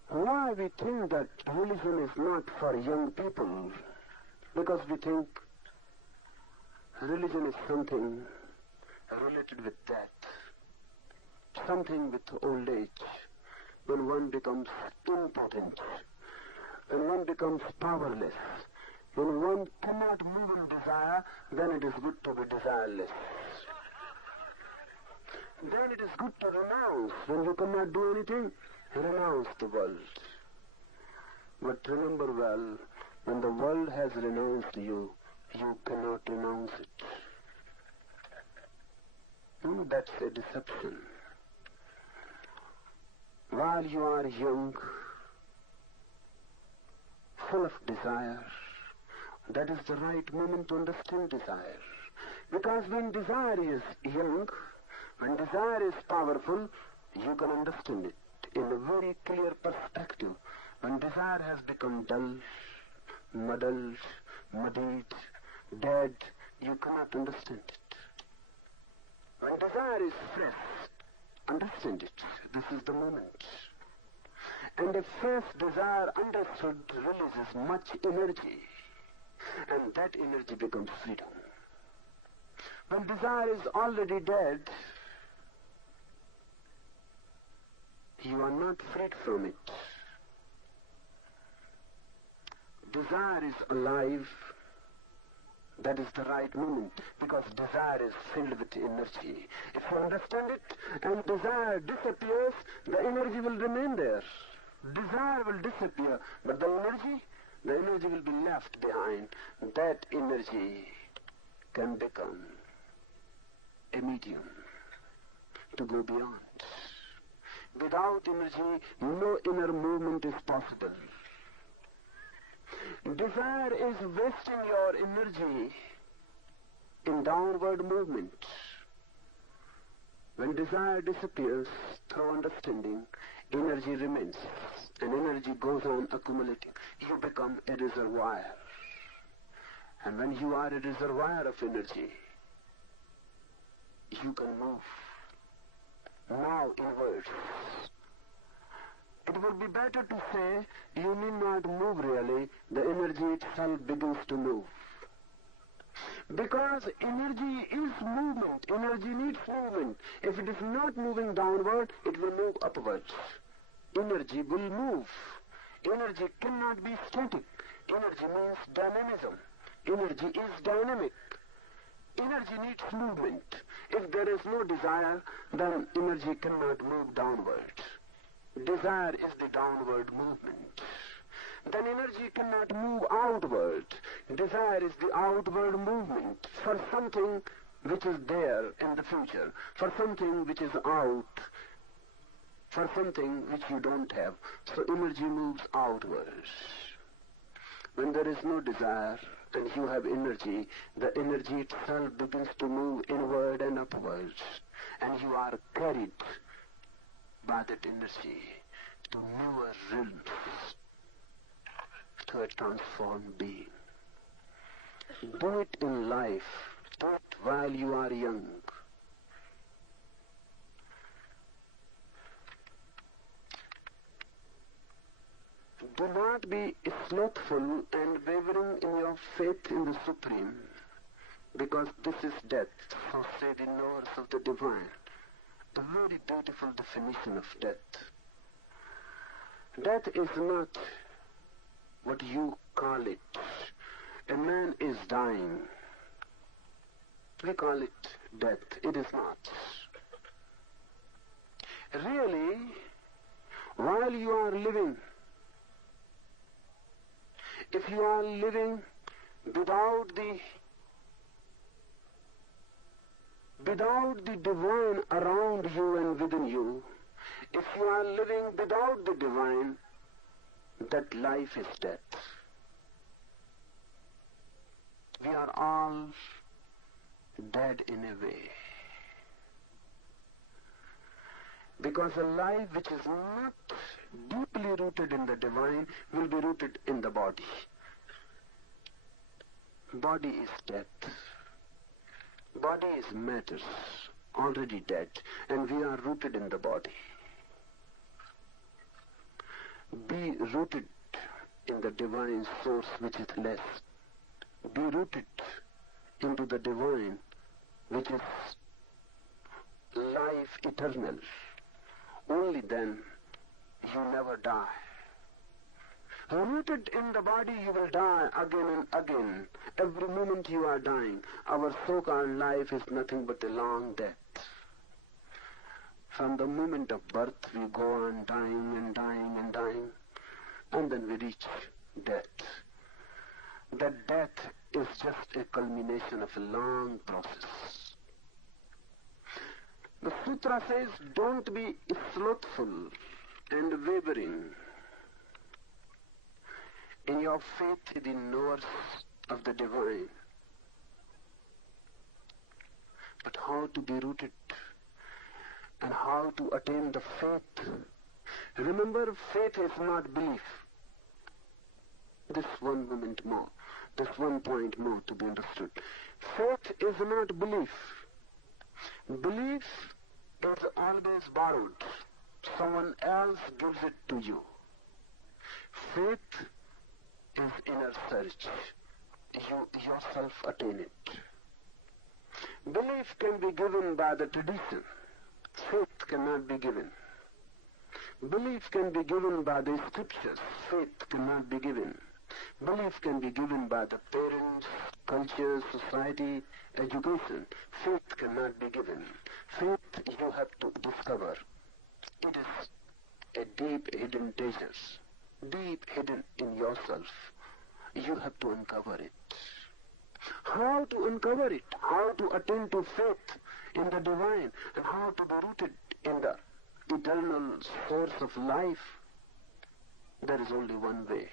Why we think that religion is not for young people? Because we think religion is something related with death, something with old age, when one becomes impotent, when one becomes powerless, when one cannot move in desire, then it is good to be desireless. Then it is good to renounce. When you cannot do anything, renounce the world. But remember well, when the world has renounced you, you cannot renounce it. That's a deception. While you are young, full of desire, that is the right moment to understand desire. Because when desire is young, when desire is powerful, you can understand it in a very clear perspective. When desire has become dull, muddled, muddied, dead, you cannot understand it. When desire is fresh, understand it. This is the moment. And a fresh desire understood releases much energy, and that energy becomes freedom. When desire is already dead, you are not freed from it. Desire is alive. That is the right moment, because desire is filled with energy. If you understand it and desire disappears, the energy will remain there. Desire will disappear, but the energy will be left behind. That energy can become a medium to go beyond. Without energy, no inner movement is possible. Desire is wasting your energy in downward movement. When desire disappears through understanding, energy remains, and energy goes on accumulating. You become a reservoir. And when you are a reservoir of energy, you can move. Now inwards. It would be better to say, you need not move really, the energy itself begins to move. Because energy is movement, energy needs movement. If it is not moving downward, it will move upwards. energy will move. Energy cannot be static. Energy means dynamism. Energy is dynamic. Energy needs movement. If there is no desire, then energy cannot move downwards. Desire is the downward movement. Then energy cannot move outward. Desire is the outward movement for something which is there in the future, for something which is out, for something which you don't have. So energy moves outwards. When there is no desire and you have energy, the energy itself begins to move inward and upwards, and you are carried by that energy to newer realms, to a transformed being. Do it in life. Do it while you are young. Do not be slothful and wavering in your faith in the Supreme, because this is death, so say the knowers of the divine. A very beautiful definition of death. Death is not what you call it. A man is dying. We call it death. It is not. Really, while you are living, if you are living without the divine around you and within you, if you are living without the divine, that life is death. We are all dead in a way. Because a life which is not deeply rooted in the divine will be rooted in the body. Body is death. Body is matter, already dead, and we are rooted in the body. Be rooted in the divine source which is less. Be rooted into the divine which is life eternal. Only then you never die. Rooted in the body, you will die again and again. Every moment you are dying. Our so-called life is nothing but a long death. From the moment of birth, we go on dying and dying and dying, and then we reach death. That death is just a culmination of a long process. The sutra says, don't be slothful and wavering in your faith in the knowers of the divine. But how to be rooted and how to attain the faith? Remember, faith is not belief. This one moment more, this one point more to be understood. Faith is not belief. Belief is always borrowed. Someone else gives it to you. Faith is inner search. You yourself attain it. Belief can be given by the tradition. Faith cannot be given. Belief can be given by the scriptures. Faith cannot be given. Belief can be given by the parents, culture, society, education. Faith cannot be given. Faith you have to discover. It is a deep hidden treasure, deep hidden in yourself. You have to uncover it. How to uncover it? How to attain to faith in the divine, and how to be rooted in the eternal source of life? There is only one way,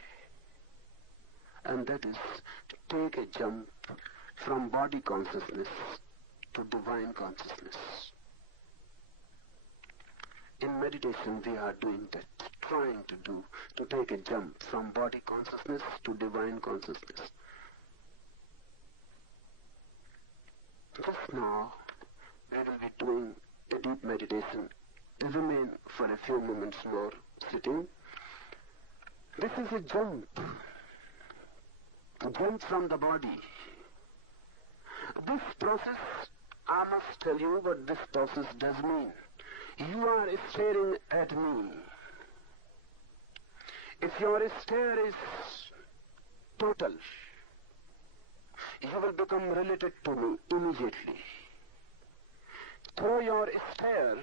and that is to take a jump from body consciousness to divine consciousness. In meditation we are doing that, trying to take a jump from body consciousness to divine consciousness. Just now we will be doing a deep meditation. Remain for a few moments more sitting. This is a jump from the body. This process, I must tell you what this process does mean. You are staring at me. If your stare is total, you will become related to me immediately. Through your stare,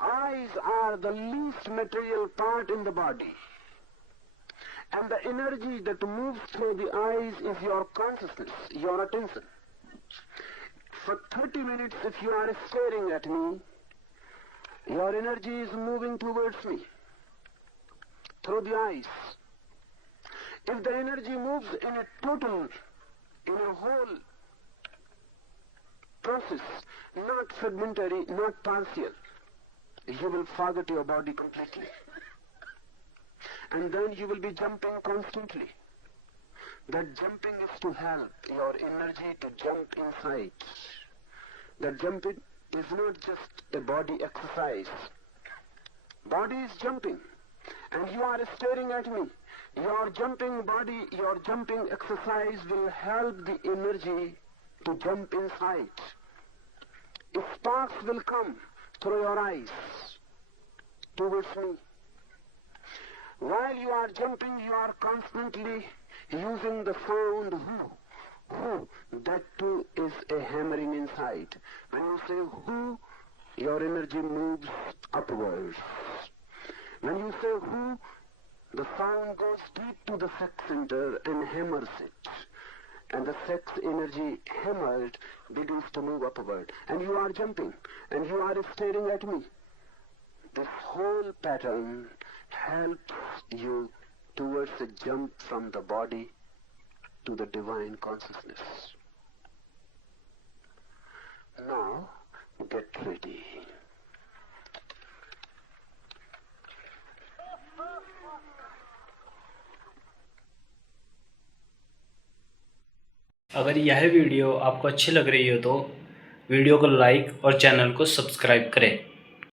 eyes are the least material part in the body. And the energy that moves through the eyes is your consciousness, your attention. For 30 minutes, if you are staring at me, your energy is moving towards me through the eyes. If the energy moves in a total, in a whole process, not fragmentary, not partial, you will forget your body completely. And then you will be jumping constantly. That jumping is to help your energy to jump inside. That jumping is not just a body exercise. Body is jumping, and you are staring at me. Your jumping body, your jumping exercise will help the energy to jump inside. Sparks will come through your eyes towards me. While you are jumping, you are constantly using the sound whoo, whoo. That too is a hammering inside. When you say whoo, your energy moves upwards. When you say whoo, the sound goes deep to the sex center and hammers it. And the sex energy hammered begins to move upward. And you are jumping, and you are staring at me. This whole pattern helps you towards a jump from the body to the divine consciousness. Now, get ready. अगर यह वीडियो आपको अच्छी लग रही हो तो वीडियो को लाइक और चैनल को सब्सक्राइब करें।